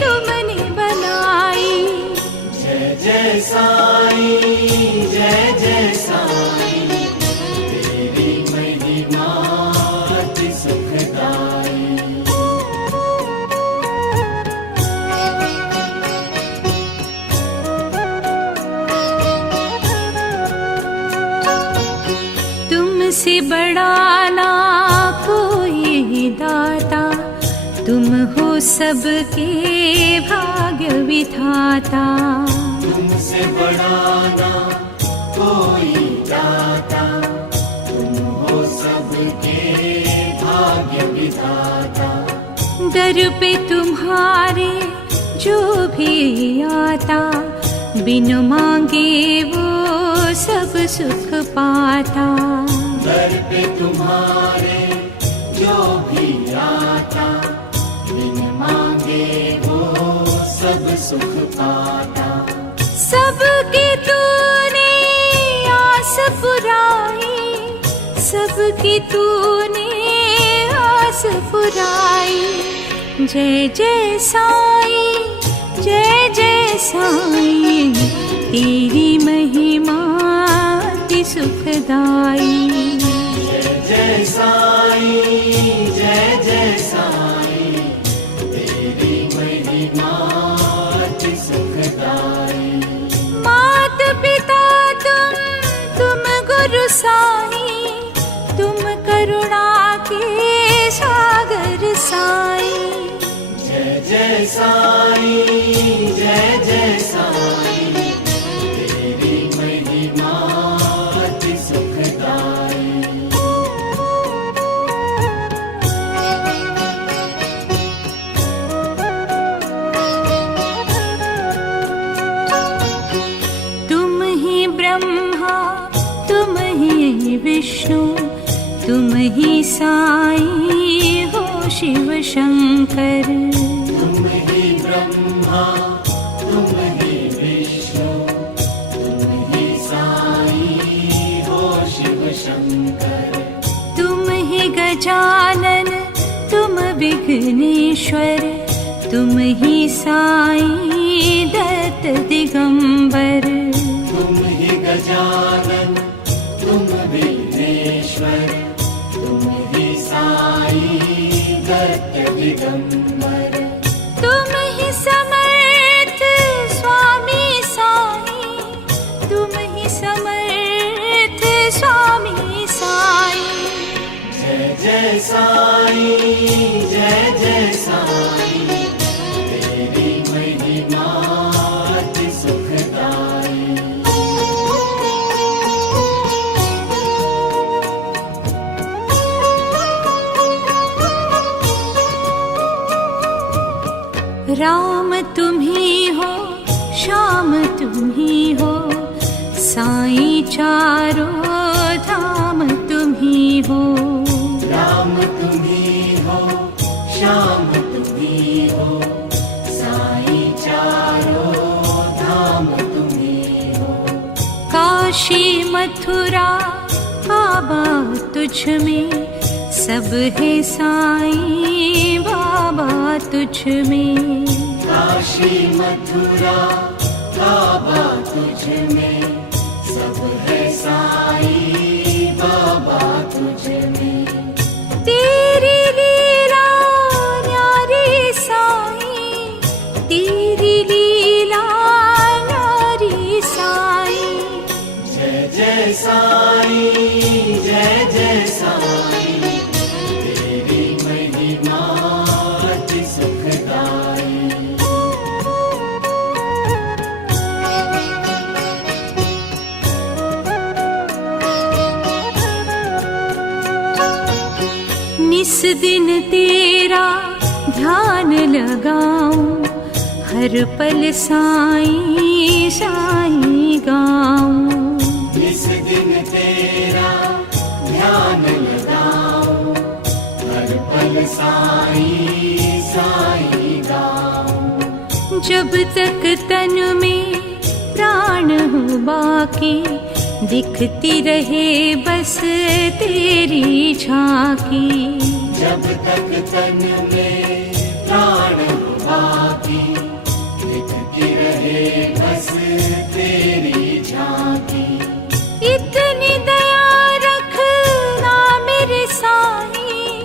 तुमने बनाई। जय जय साईं, जय जय साईं, तेरी महिमा अति सुखदाई। तुमसे बड़ा ना कोई दाता, तुम हो सबके भाग्य विधाता। तुमसे बड़ा ना कोई दाता, तुम हो सबके भाग्य विधाता। दर पे तुम्हारे जो भी आता, बिन मांगे वो सब सुख पाता। दर पे तुम्हारे जो भी आता, बिन मांगे वो सब सुख पाता। सबकी तूने आस पुराई, सबकी तूने आस पुराई। जय जय साईं, जय जय साईं, तेरी महिमा अति सुखदाई। जय जय साईं, जय जय साईं, तेरी महिमा अति सुखदाई। मात पिता तुम गुरु साईं, तुम करुणा के सागर साईं। जय जय साईं, जय जय साईं, तेरी महिमा अति सुखदाई। तुम ही ब्रह्मा, तुम ही विष्णु, तुम ही साईं हो शिव शंकर। तुम ही ब्रह्मा, तुम ही विष्णु, तुम ही साईं हो शिव शंकर। तुम ही गजानन, तुम विघ्नेश्वर, तुम ही साईं दत्त दिगंबर। तुम ही गजानन, तुम विघ्नेश्वर, तुम ही साईं दत्त दिगंबर। तुम ही समर्थ स्वामी साईं, तुम ही समर्थ स्वामी साईं। जय जय साईं, जय जय साईं, तेरी महिमा राम तुम ही हो, श्याम तुम ही हो, साईं चारों धाम तुम ही हो। राम तुम ही हो, श्याम तुम ही हो, साईं चारों धाम तुम ही हो। काशी मथुरा बाबा तुझ में, सब है साईं बाबा तुझ में। काशी मथुरा बाबा तुझ में, सब है साईं बाबा तुझ में। तेरी लीला न्यारी साईं, तेरी लीला न्यारी साईं। जय जय साईं, जय जय साईं, तेरी महिमा अति सुखदाई। निस दिन तेरा ध्यान लगाऊं, हर पल साईं साईं गाऊं। इस दिन तेरा ध्यान लगाऊं, हर पल साईं साईं गाऊं। जब तक तन में प्राण हो बाकी, दिखती रहे बस तेरी झांकी। जब तक तन में प्राण हो बाकी, दिखती रहे बस तेरी झांकी। इतनी दया रखना मेरे साईं,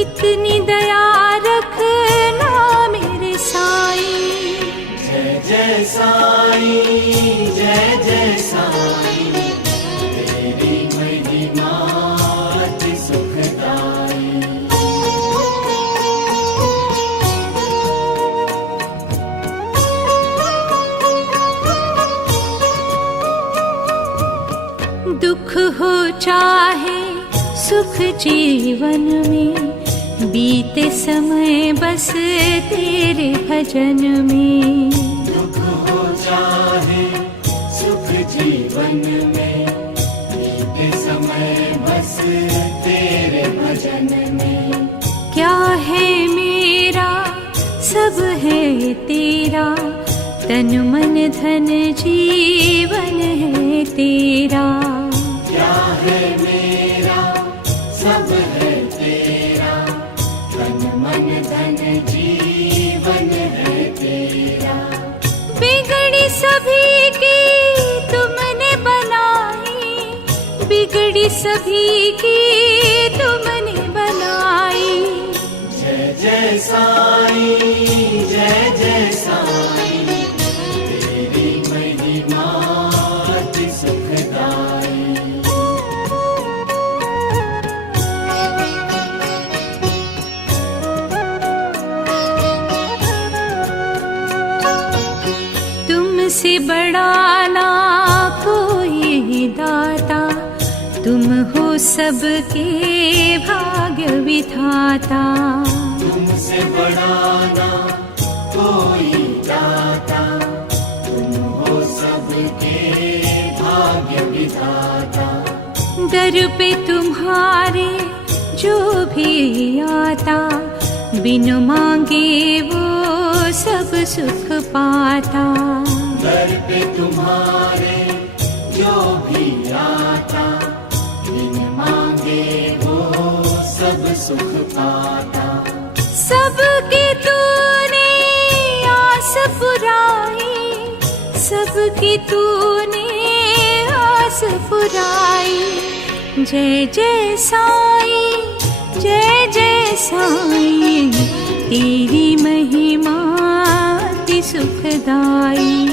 इतनी दया रखना मेरे साईं। जय जय साईं, जय जय साईं, तेरी महिमा अति सुखदाई। दुख हो चाहे सुख जीवन में, बीते समय बस तेरे भजन में। दुख हो चाहे सुख जीवन में, बीते समय बस तेरे भजन में। क्या है मेरा सब है तेरा, तन मन धन जीवन है तेरा। क्या है मेरा सब है तेरा, तन मन धन जीवन है तेरा। बिगड़ी सभी की तुमने बनाई, बिगड़ी सभी की तुमने बनाई। जय जय साईं, जय जय साईं, तेरी महिमा अति सुखदाई। तुमसे बड़ा ना कोई दाता, तुम हो सबके भाग्य विधाता। तुमसे बड़ा ना कोई दाता, तुम हो सबके भाग्य विधाता। दर पे तुम्हारे जो भी आता, बिन मांगे वो सब सुख पाता। दर पे तुम्हारे जो भी आता, बिन मांगे वो सब सुख पाता। सबकी तूने आस पुराई, सबकी तूने आस पुराई। जय जय साईं, जय जय साईं, तेरी महिमा अति सुखदाई।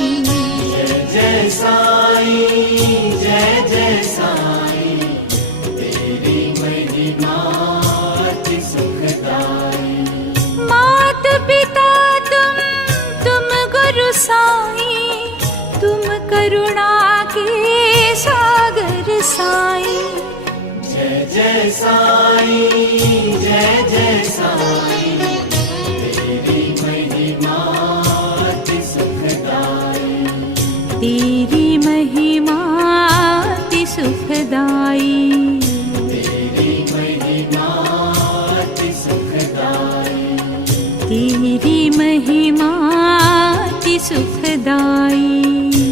जय जय साईं, जय जय साईं, तेरी महिमा अति सुखदाई। मात पिता तुम गुरु साईं, तुम करुणा के सागर साईं। जय जय साईं, जय जय साईं, तेरी महिमा तेरी महिमा अति सुखदाई।